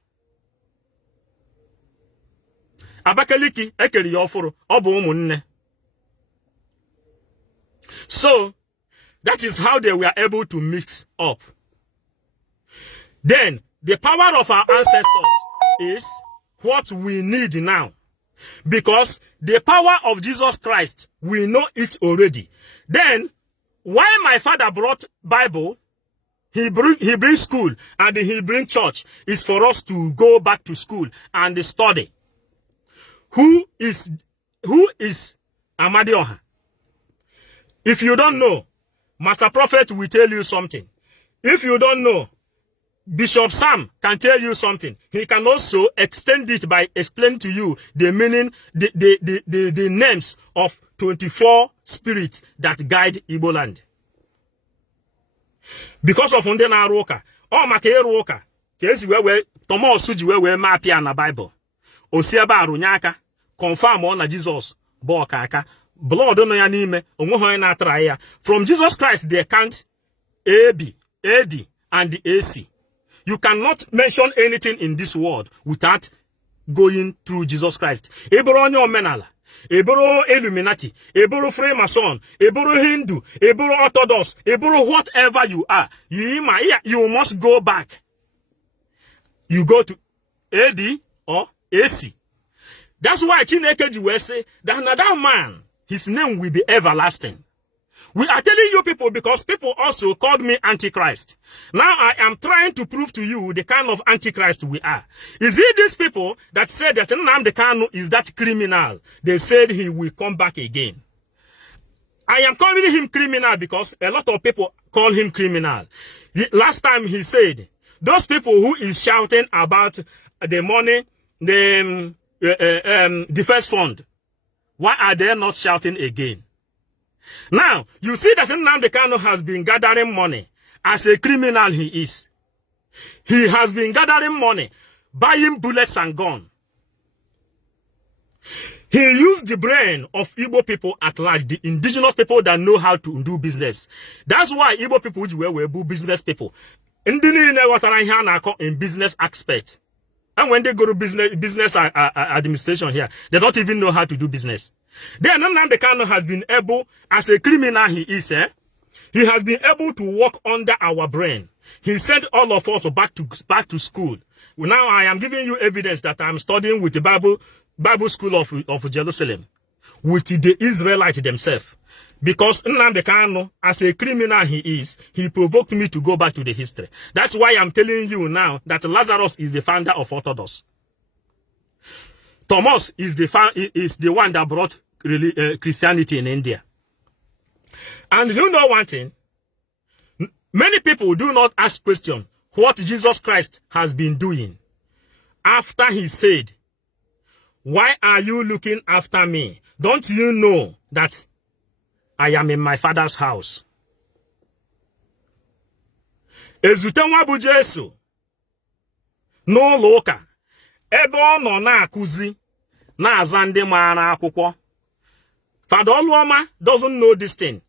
Abakaliki ekeri ya ọfụrụ, ọ bụ ụmụnne. So, that is how they were able to mix up. Then, the power of our ancestors is what we need now. Because the power of Jesus Christ, we know it already. Then, why my father brought Bible, he brings school and he brings church, is for us to go back to school and study. Who is Amadioha? If you don't know, Master Prophet will tell you something. If you don't know, Bishop Sam can tell you something. He can also extend it by explaining to you the meaning, the names of 24 spirits that guide Igbo land. Because of ndị na-arụ ụka, ọ maka ịrụ ụka ka esi wee Thomas ji wee mapịa na Bible. O si ebe a rụnye aka, confirm ọ na Jesus bụ ọka aka. Blood no ya n'ime, onweghị onye na-atara ya. From Jesus Christ they count AB, AD, and the AC. You cannot mention anything in this world without going through Jesus Christ. Eboro onye omenala, eboro Illuminati, eboro Freemason, eboro Hindu, eboro Orthodox, eboro whatever you are, you must go back. You go to AD or AC. That's why Chineke ji will say that another man, his name will be everlasting. We are telling you people because people also called me Antichrist. Now I am trying to prove to you the kind of Antichrist we are. Is it these people that said that Nnamdi Kanu is that criminal? They said he will come back again. I am calling him criminal because a lot of people call him criminal. Last time he said, those people who is shouting about the money, the defense fund, why are they not shouting again? Now, you see that Nnamdi Kanu has been gathering money as a criminal he is. He has been gathering money, buying bullets and guns. He used the brain of Igbo people at large, the indigenous people that know how to do business. That's why Igbo people were business people. In business aspect. And when they go to business administration here, they don't even know how to do business. Then Nnamdi Kanu has been able, as a criminal he is, he has been able to work under our brain. He sent all of us back to school. Now I am giving you evidence that I'm studying with the Bible School of Jerusalem, with the Israelites themselves. Because Nnamdi Kanu, as a criminal he is, he provoked me to go back to the history. That's why I'm telling you now that Lazarus is the founder of Orthodox. Thomas is the one that brought Christianity in India. And you know one thing? Many people do not ask question what Jesus Christ has been doing after he said, "Why are you looking after me? Don't you know that I am in my Father's house?" Ezute nwa bụ Jesu n'ụlọ ụka ebe ọ nọ na-akụzi na-aza ndị maara akwụkwọ. Father Oluoma doesn't know this thing.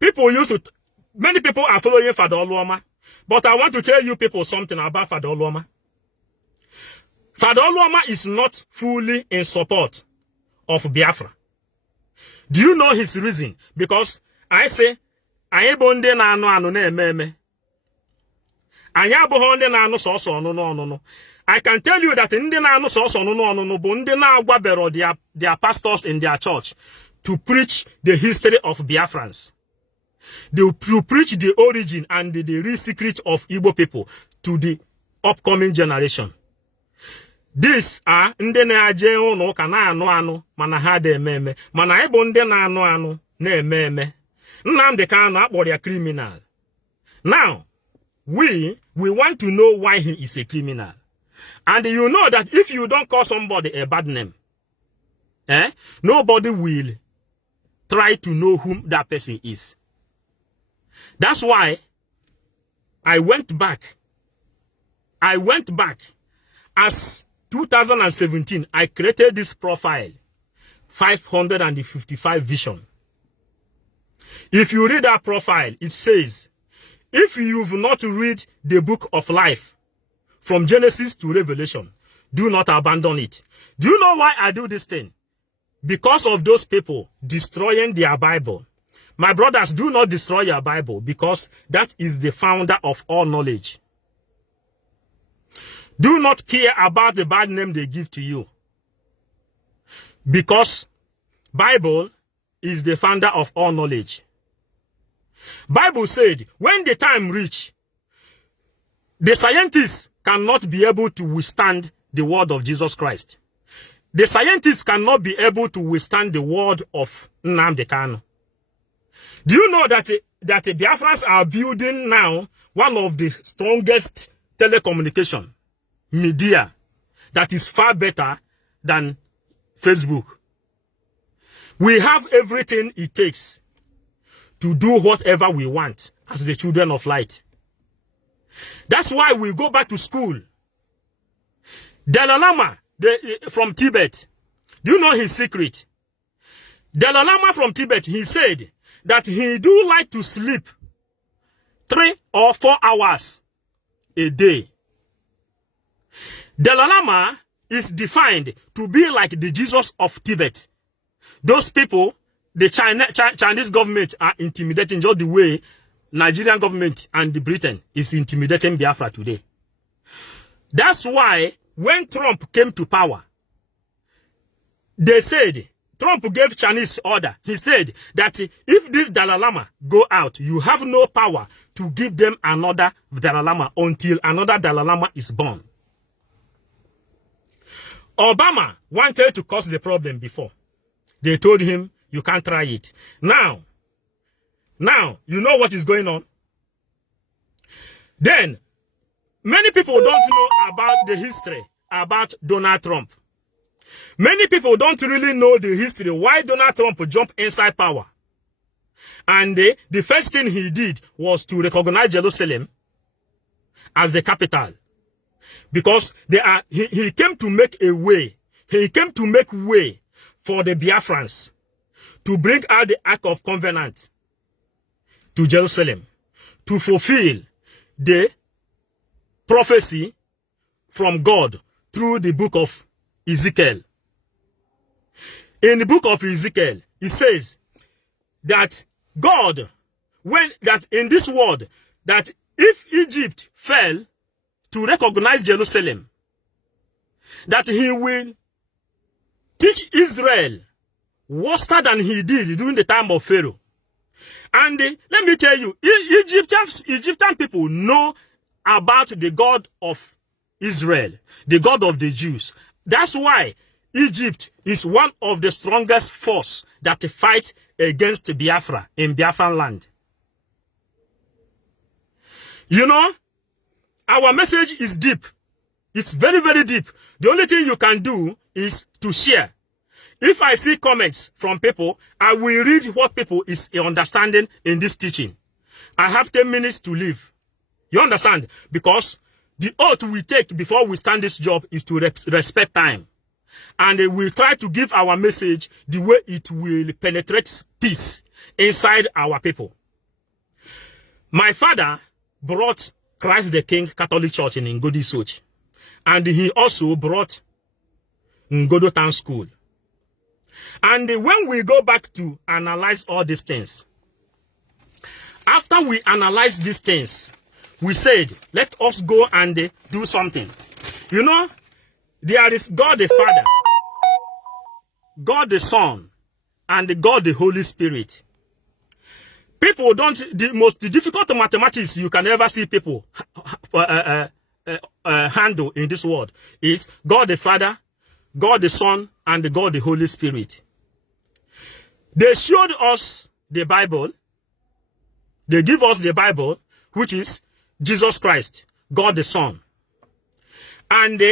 Many people are following Father Oluoma, but I want to tell you people something about Father Oluoma. Father Oluoma is not fully in support of Biafra. Do you know his reason? Because I say, anyị bụ ndị na-anụ anụ na-eme eme. Anyị abụghị ndị na-anụ sọsọ ọnụnụ ọnụnụ. I can tell you that ndị na-anụ sọsọ ọnụnụ ọnụnụ bụ ndị na-agwabero their pastors in their church to preach the history of Biafrans. To preach the origin and the real secret of Igbo people to the upcoming generation. These are ndị na-aje ụlọ ụka na-anụ anụ mana ha dị eme eme. Mana anyị bụ ndị na-anụ anụ na-eme eme. Nnamdi Kanu akpọrọ ya criminal. Now, we want to know why he is a criminal. And you know that if you don't call somebody a bad name, nobody will try to know whom that person is. That's why I went back. As 2017, I created this profile, 555 vision. If you read that profile, it says, if you've not read the book of life from Genesis to Revelation, do not abandon it. Do you know why I do this thing? Because of those people destroying their Bible. My brothers, do not destroy your Bible because that is the founder of all knowledge. Do not care about the bad name they give to you. Because Bible is the founder of all knowledge. Bible said, when the time reach, the scientists cannot be able to withstand the word of Jesus Christ. The scientists cannot be able to withstand the word of Nnamdi Kanu. Do you know that that the Biafrans are building now one of the strongest telecommunication media that is far better than Facebook. We have everything it takes to do whatever we want as the children of light. That's why we go back to school. Dalai Lama from Tibet, do you know his secret? Dalai Lama from Tibet, he said that he do like to sleep 3 or 4 hours a day. Dalai Lama is defined to be like the Jesus of Tibet. Those people, the Chinese government are intimidating just the way Nigerian government and the Britain is intimidating Biafra today. That's why when Trump came to power, they said, Trump gave Chinese order. He said that if this Dalai Lama go out, you have no power to give them another Dalai Lama until another Dalai Lama is born. Obama wanted to cause the problem before. They told him, you can't try it. Now, you know what is going on? Then, many people don't know about the history about Donald Trump. Many people don't really know the history why Donald Trump jumped inside power. And the first thing he did was to recognize Jerusalem as the capital. Because he came to make a way. He came to make way for the Biafrans to bring out the Ark of Covenant to Jerusalem, to fulfill the prophecy from God through the book of Ezekiel. In the book of Ezekiel, it says that God, in this world, that if Egypt fell to recognize Jerusalem, that he will teach Israel worse than he did during the time of Pharaoh. And let me tell you, Egyptian people know about the God of Israel, the God of the Jews. That's why Egypt is one of the strongest force that fight against Biafra in Biafran land. You know, our message is deep. It's very, very deep. The only thing you can do is to share. If I see comments from people, I will read what people is understanding in this teaching. I have 10 minutes to leave. You understand? Because the oath we take before we start this job is to respect time. And we try to give our message the way it will penetrate peace inside our people. My father brought Christ the King Catholic Church in Ngodi Soch. And he also brought Ngodo Town School. And when we go back to analyze all these things, after we analyze these things, we said, let us go and do something. You know, there is God the Father, God the Son, and God the Holy Spirit. People don't, the most difficult mathematics you can ever see people handle in this world is God the Father, God the Son, and God the Holy Spirit. They showed us the Bible. They give us the Bible, which is Jesus Christ, God the Son. And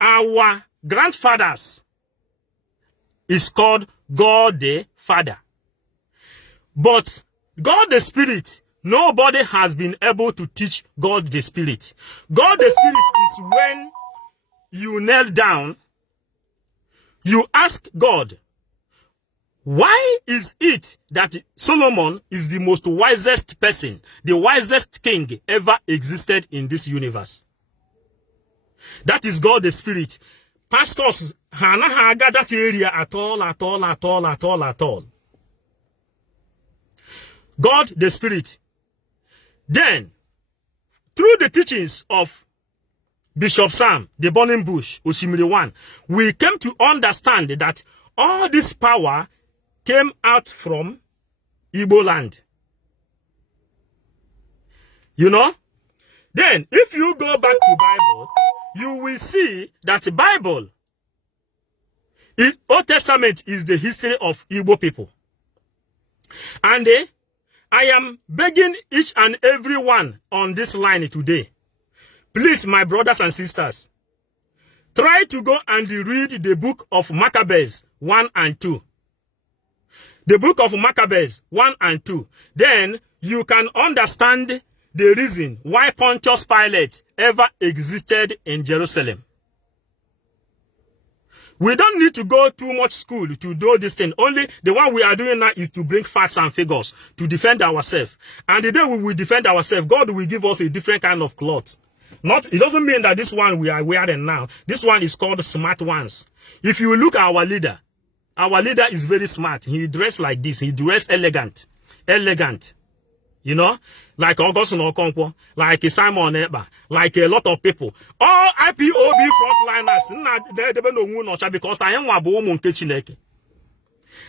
our grandfathers is called God the Father. But God the Spirit, nobody has been able to teach God the Spirit. God the Spirit is when you kneel down, you ask God, why is it that Solomon is the most wisest person, the wisest king ever existed in this universe? That is God the Spirit. Pastors, Hana got that area at all. God the Spirit. Then, through the teachings of Bishop Sam, the Burning Bush, Oshimiri 1, we came to understand that all this power came out from Igbo land. You know? Then, if you go back to Bible, you will see that the Bible, Old Testament is the history of Igbo people. And I am begging each and every one on this line today. Please, my brothers and sisters, try to go and read the book of Maccabees 1 and 2. The book of Maccabees 1 and 2. Then you can understand the reason why Pontius Pilate ever existed in Jerusalem. We don't need to go too much school to do this thing. Only the one we are doing now is to bring facts and figures to defend ourselves. And the day we will defend ourselves, God will give us a different kind of cloth. It doesn't mean that this one we are wearing now, this one is called smart ones. If you look at our leader is very smart. He dressed like this. He dressed elegant. You know, like Augustine Okonkwo, like Simon Ekpa, like a lot of people. All IPOB frontliners, because I am a Chineke.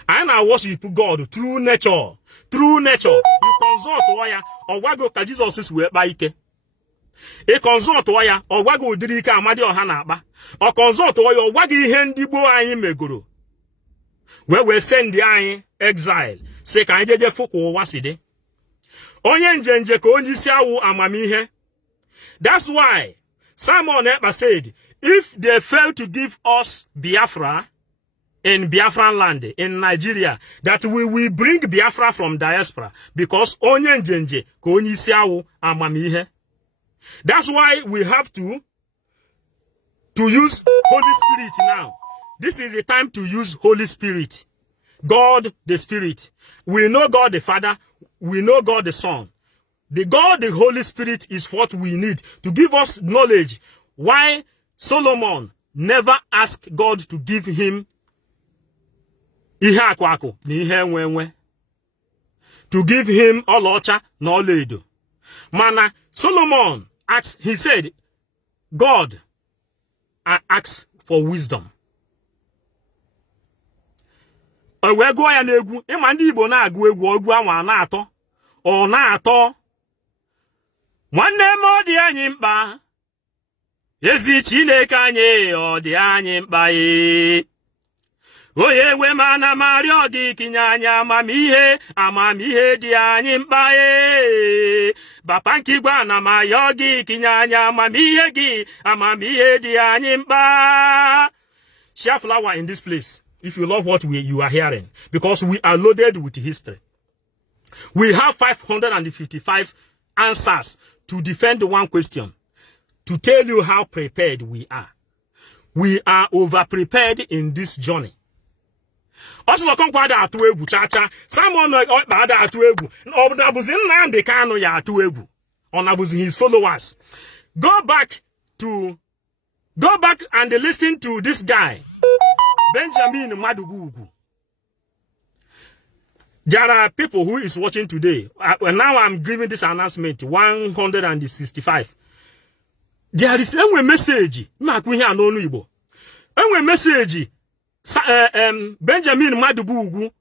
I now worship God through nature. Through nature. You consult waya, or wago ka Jesus is we by ike. A consult waya, or wago dirika amadi ohanaba. Or consult waya, or wagi hendibo ayi meguru. Where we send the ayi exile. Se ka njeje fuku waside. That's why Simon Ekpa said, if they fail to give us Biafra in Biafran land, in Nigeria, that we will bring Biafra from diaspora, because that's why we have to use Holy Spirit now. This is the time to use Holy Spirit. God the Spirit. We know God the Father. We know God the Son. The God the Holy Spirit is what we need to give us knowledge. Why Solomon never asked God to give him to give him Olocha knowledge. Mana Solomon asked, he said, God, I ask for wisdom. We go ya n'egwu ịma ndị Igbo na-agụ egwu anwa na-atọ ọ na-atọ nwanne m ọ dị anyị mkpa ezi Chineke anyị ọ dị anyị mkpa onye nwe m ana m arịọ gị kinye anyị amamihe dị anyị mkpa Papa nke igwe ana m arịọ gị kinye anyị amamihe dị anyị mkpa. Share flower in this place if you love what you are hearing, because we are loaded with history. We have 555 answers to defend one question, to tell you how prepared we are. We are over-prepared in this journey. Also, Simon his followers. Go back and listen to this guy, Benjamin Madubugu. There are people who is watching today. Now I'm giving this announcement, 165. There is a message. Message. Benjamin Madubugu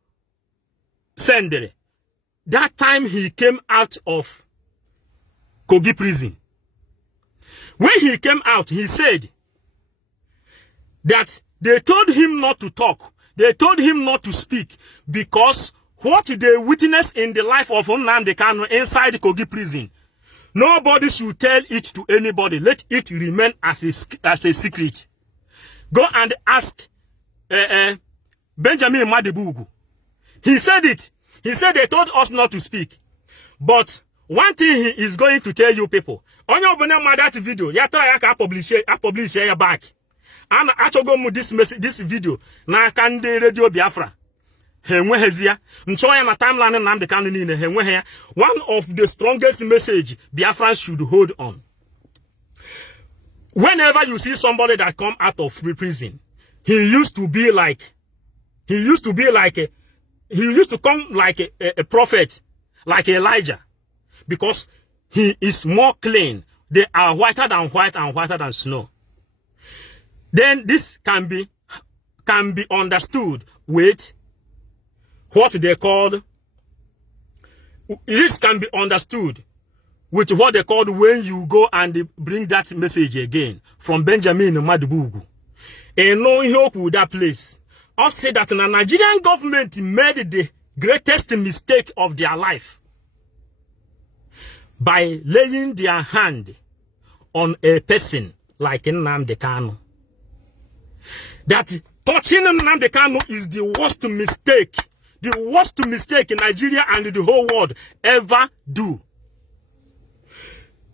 sent. That time he came out of Kogi prison. When he came out, he said that they told him not to talk. They told him not to speak because what they witnessed in the life of Nnamdi Kanu inside Kogi prison, nobody should tell it to anybody. Let it remain as a secret. Go and ask Benjamin Madubugu. He said it. He said they told us not to speak. But one thing he is going to tell you people. On your that video, I publish it back. And I go this message, this video. Na Kande Radio Biafra. One of the strongest message Biafrans should hold on. Whenever you see somebody that come out of prison, he used to come like a prophet, like Elijah, because he is more clean. They are whiter than white and whiter than snow. Then this can be understood with what they called. This can be understood with what they called when you go and bring that message again from Benjamin Madubugu. And no hope with that place. I say that the Nigerian government made the greatest mistake of their life. by laying their hand on a person like Nnamdi Kanu. That touching Nnamdi Kanu is the worst mistake Nigeria and the whole world ever do.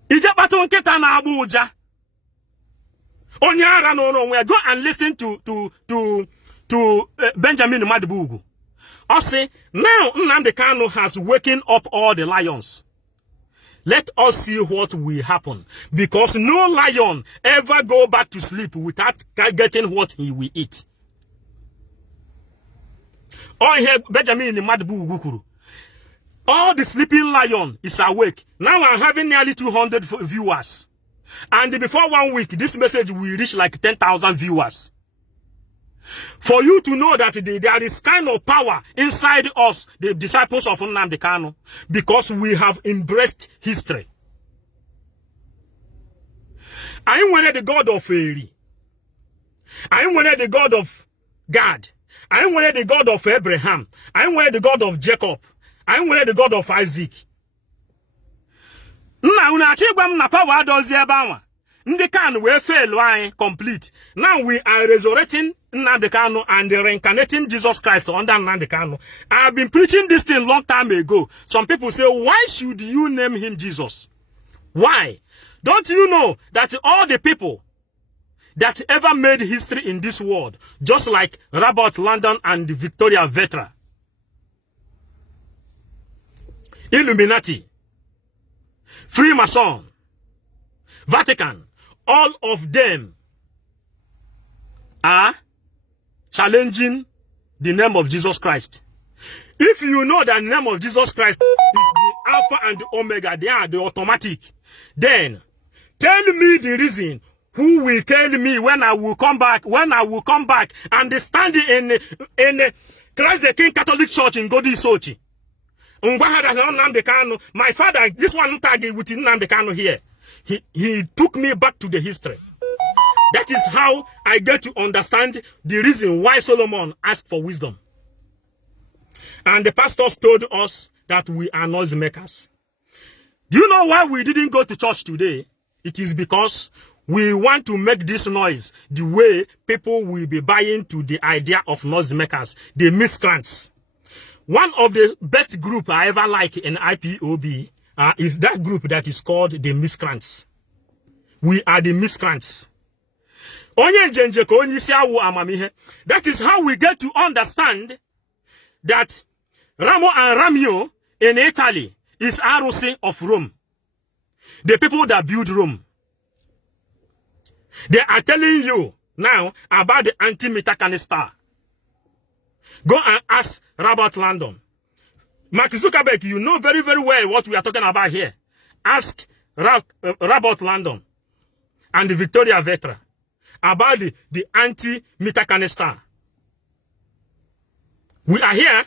Ijabato nketa na Abuja. Onyara no go and listen to Benjamin Madibugu. I say now Nnamdi Kanu has waken up all the lions. Let us see what will happen, because no lion ever go back to sleep without getting what he will eat. Oh, here Benjamin Madibugu. All the sleeping lion is awake. Now I'm having nearly 200 viewers. And before 1 week, this message will reach like 10,000 viewers. For you to know that there is kind of power inside us, the disciples of Nnamdi Kanu, because we have embraced history. I am one of the God of Eri. I am one of the God of God. I am one of the God of Abraham. I am one of the God of Jacob. I am one of the God of Isaac. Complete. Now we are resurrecting Nnamdi Kanu and reincarnating Jesus Christ under Nnamdi Kanu. I have been preaching this thing long time ago. Some people say, why should you name him Jesus? Why? Don't you know that all the people that ever made history in this world, just like Robert Landon and Victoria Vetra, Illuminati, Freemason, Vatican, all of them are challenging the name of Jesus Christ. If you know that the name of Jesus Christ is the Alpha and the Omega, they are the automatic, then tell me the reason. Who will tell me when I will come back? When I will come back and stand in Christ the King Catholic Church in Godi Sochi. My father, this one target with Nnamdi Kanu here. He took me back to the history. That is how I get to understand the reason why Solomon asked for wisdom. And the pastors told us that we are noise makers. Do you know why we didn't go to church today? It is because we want to make this noise the way people will be buying to the idea of noise makers, the miscreants. One of the best group I ever like in IPOB is that group that is called the miscreants. We are the miscreants. That is how we get to understand that Ramo and Ramio in Italy is Arose of Rome. The people that build Rome. They are telling you now about the antimatter canister. Go and ask Robert Landon. Mark Zuckerberg, you know very, very well what we are talking about here. Ask Robert Landon and the Victoria Vetra about the anti-meter canister. We are here.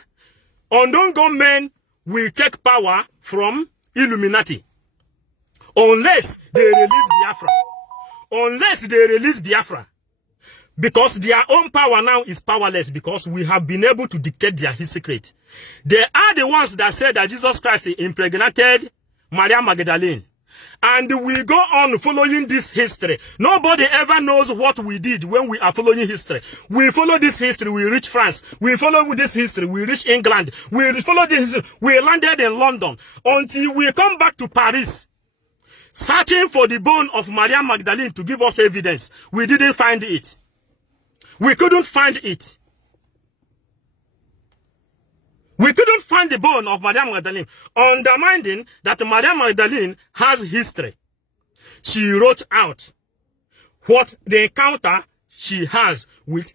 Unknown gunmen will take power from Illuminati unless they release Biafra. Unless they release Biafra. Because their own power now is powerless, because we have been able to dictate their secret. They are the ones that said that Jesus Christ impregnated Maria Magdalene. And we go on following this history. Nobody ever knows what we did when we are following history. We follow this history, we reach France. We follow this history, we reach England. We follow this history, we landed in London. Until we come back to Paris, searching for the bone of Maria Magdalene to give us evidence. We didn't find it. We couldn't find it. We couldn't find the bone of Maria Magdalene, undermining that Maria Magdalene has history. She wrote out what the encounter she has with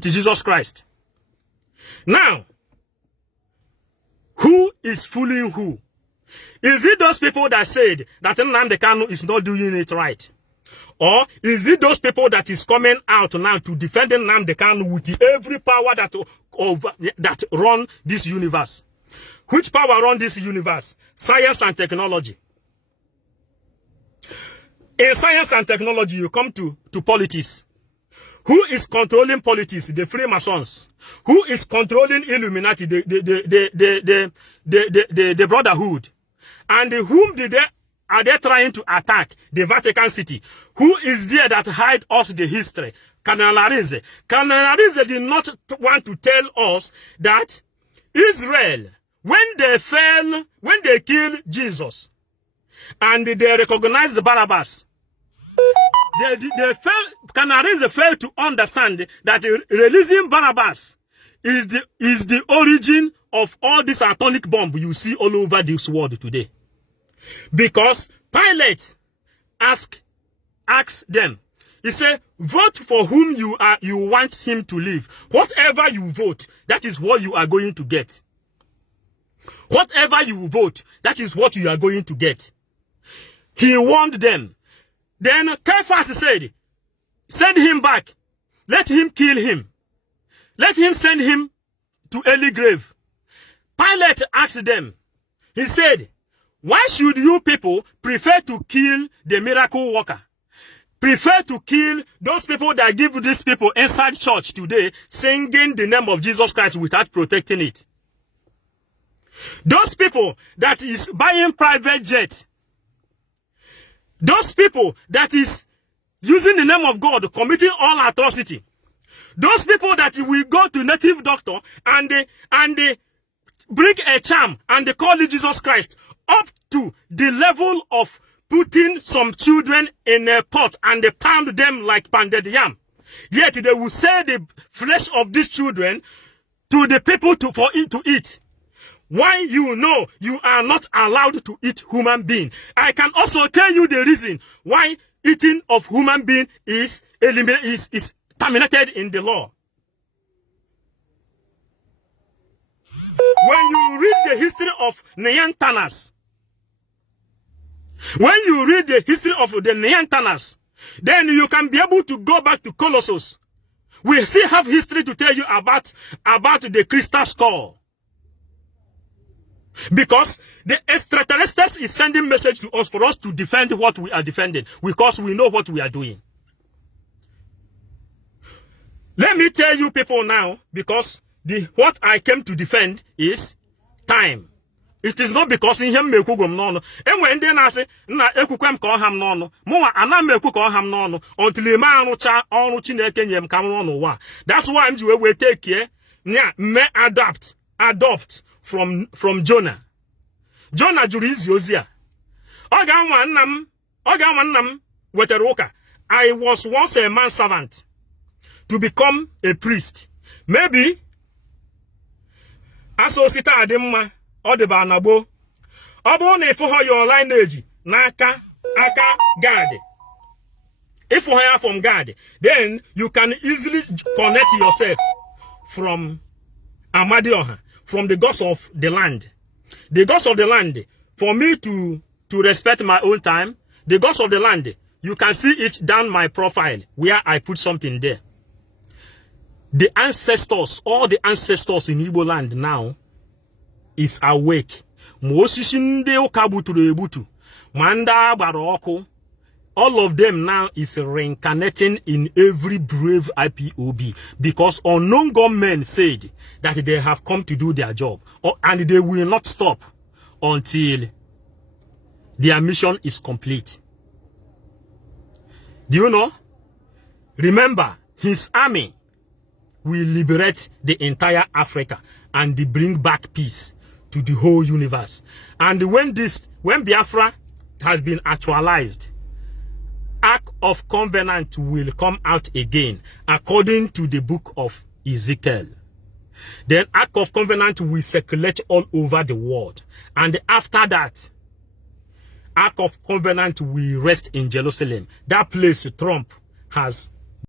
Jesus Christ. Now, who is fooling who? Is it those people that said that Nnamdi Kanu is not doing it right? Or is it those people that is coming out now to defend Nnamdi Kanu with every power that run this universe? Which power run this universe? Science and technology. In science and technology, you come to politics. Who is controlling politics? The Freemasons. Who is controlling Illuminati? The Brotherhood. And whom are they trying to attack? The Vatican City. Who is there that hide us the history? Cardinal Arinze. Cardinal Arinze did not want to tell us that Israel, when they killed Jesus, and they recognized Barabbas, Cardinal Arinze failed to understand that releasing Barabbas is the origin of all this atomic bomb you see all over this world today. Because Pilate asked them, he said, vote for whom you want him to live. Whatever you vote, that is what you are going to get. Whatever you vote, that is what you are going to get. He warned them. Then Caiaphas said, send him back. Let him kill him. Let him send him to early grave. Pilate asked them, he said, why should you people prefer to kill the miracle worker? Prefer to kill those people that give these people inside church today singing the name of Jesus Christ without protecting it. Those people that is buying private jet. Those people that is using the name of God, committing all atrocity. Those people that will go to native doctor and they bring a charm and they call it Jesus Christ, up to the level of putting some children in a pot and they pound them like pounded yam. Yet they will sell the flesh of these children to the people for it to eat. Why you know you are not allowed to eat human being? I can also tell you the reason why eating of human being is terminated in the law. When you read the history of Neanderthals, then you can be able to go back to Colossus. We still have history to tell you about the crystal skull. Because the extraterrestrials is sending message to us for us to defend what we are defending, because we know what we are doing. Let me tell you people now, because what I came to defend is time. It is not because in him mekugum no. And when then I say na ekukwem ka oham no. Mo ana meku ka oham no until ma anucha onu Chineke nyem ka no wa. That's why I'm we take care. Me adopt from Jonah. Jonah juru izi ozia. Oga nwa nnam wetere ụka. I was once a man servant to become a priest. Maybe asosita adimma odeba nagbo. Obo na ifu ho your lineage n'aka God. If you are from God, then you can easily connect yourself from Amadioha, from the gods of the land. The gods of the land, for me to respect my own time, the gods of the land, you can see it down my profile where I put something there. The ancestors, all the ancestors in Igbo land now is awake. All of them now is reincarnating in every brave IPOB, because unknown gunmen said that they have come to do their job, and they will not stop until their mission is complete. Do you know? Remember, his army will liberate the entire Africa and bring back peace to the whole universe. And when Biafra has been actualized, Ark of Covenant will come out again, according to the book of Ezekiel. Then Ark of Covenant will circulate all over the world. And after that, Ark of Covenant will rest in Jerusalem. That place Trump has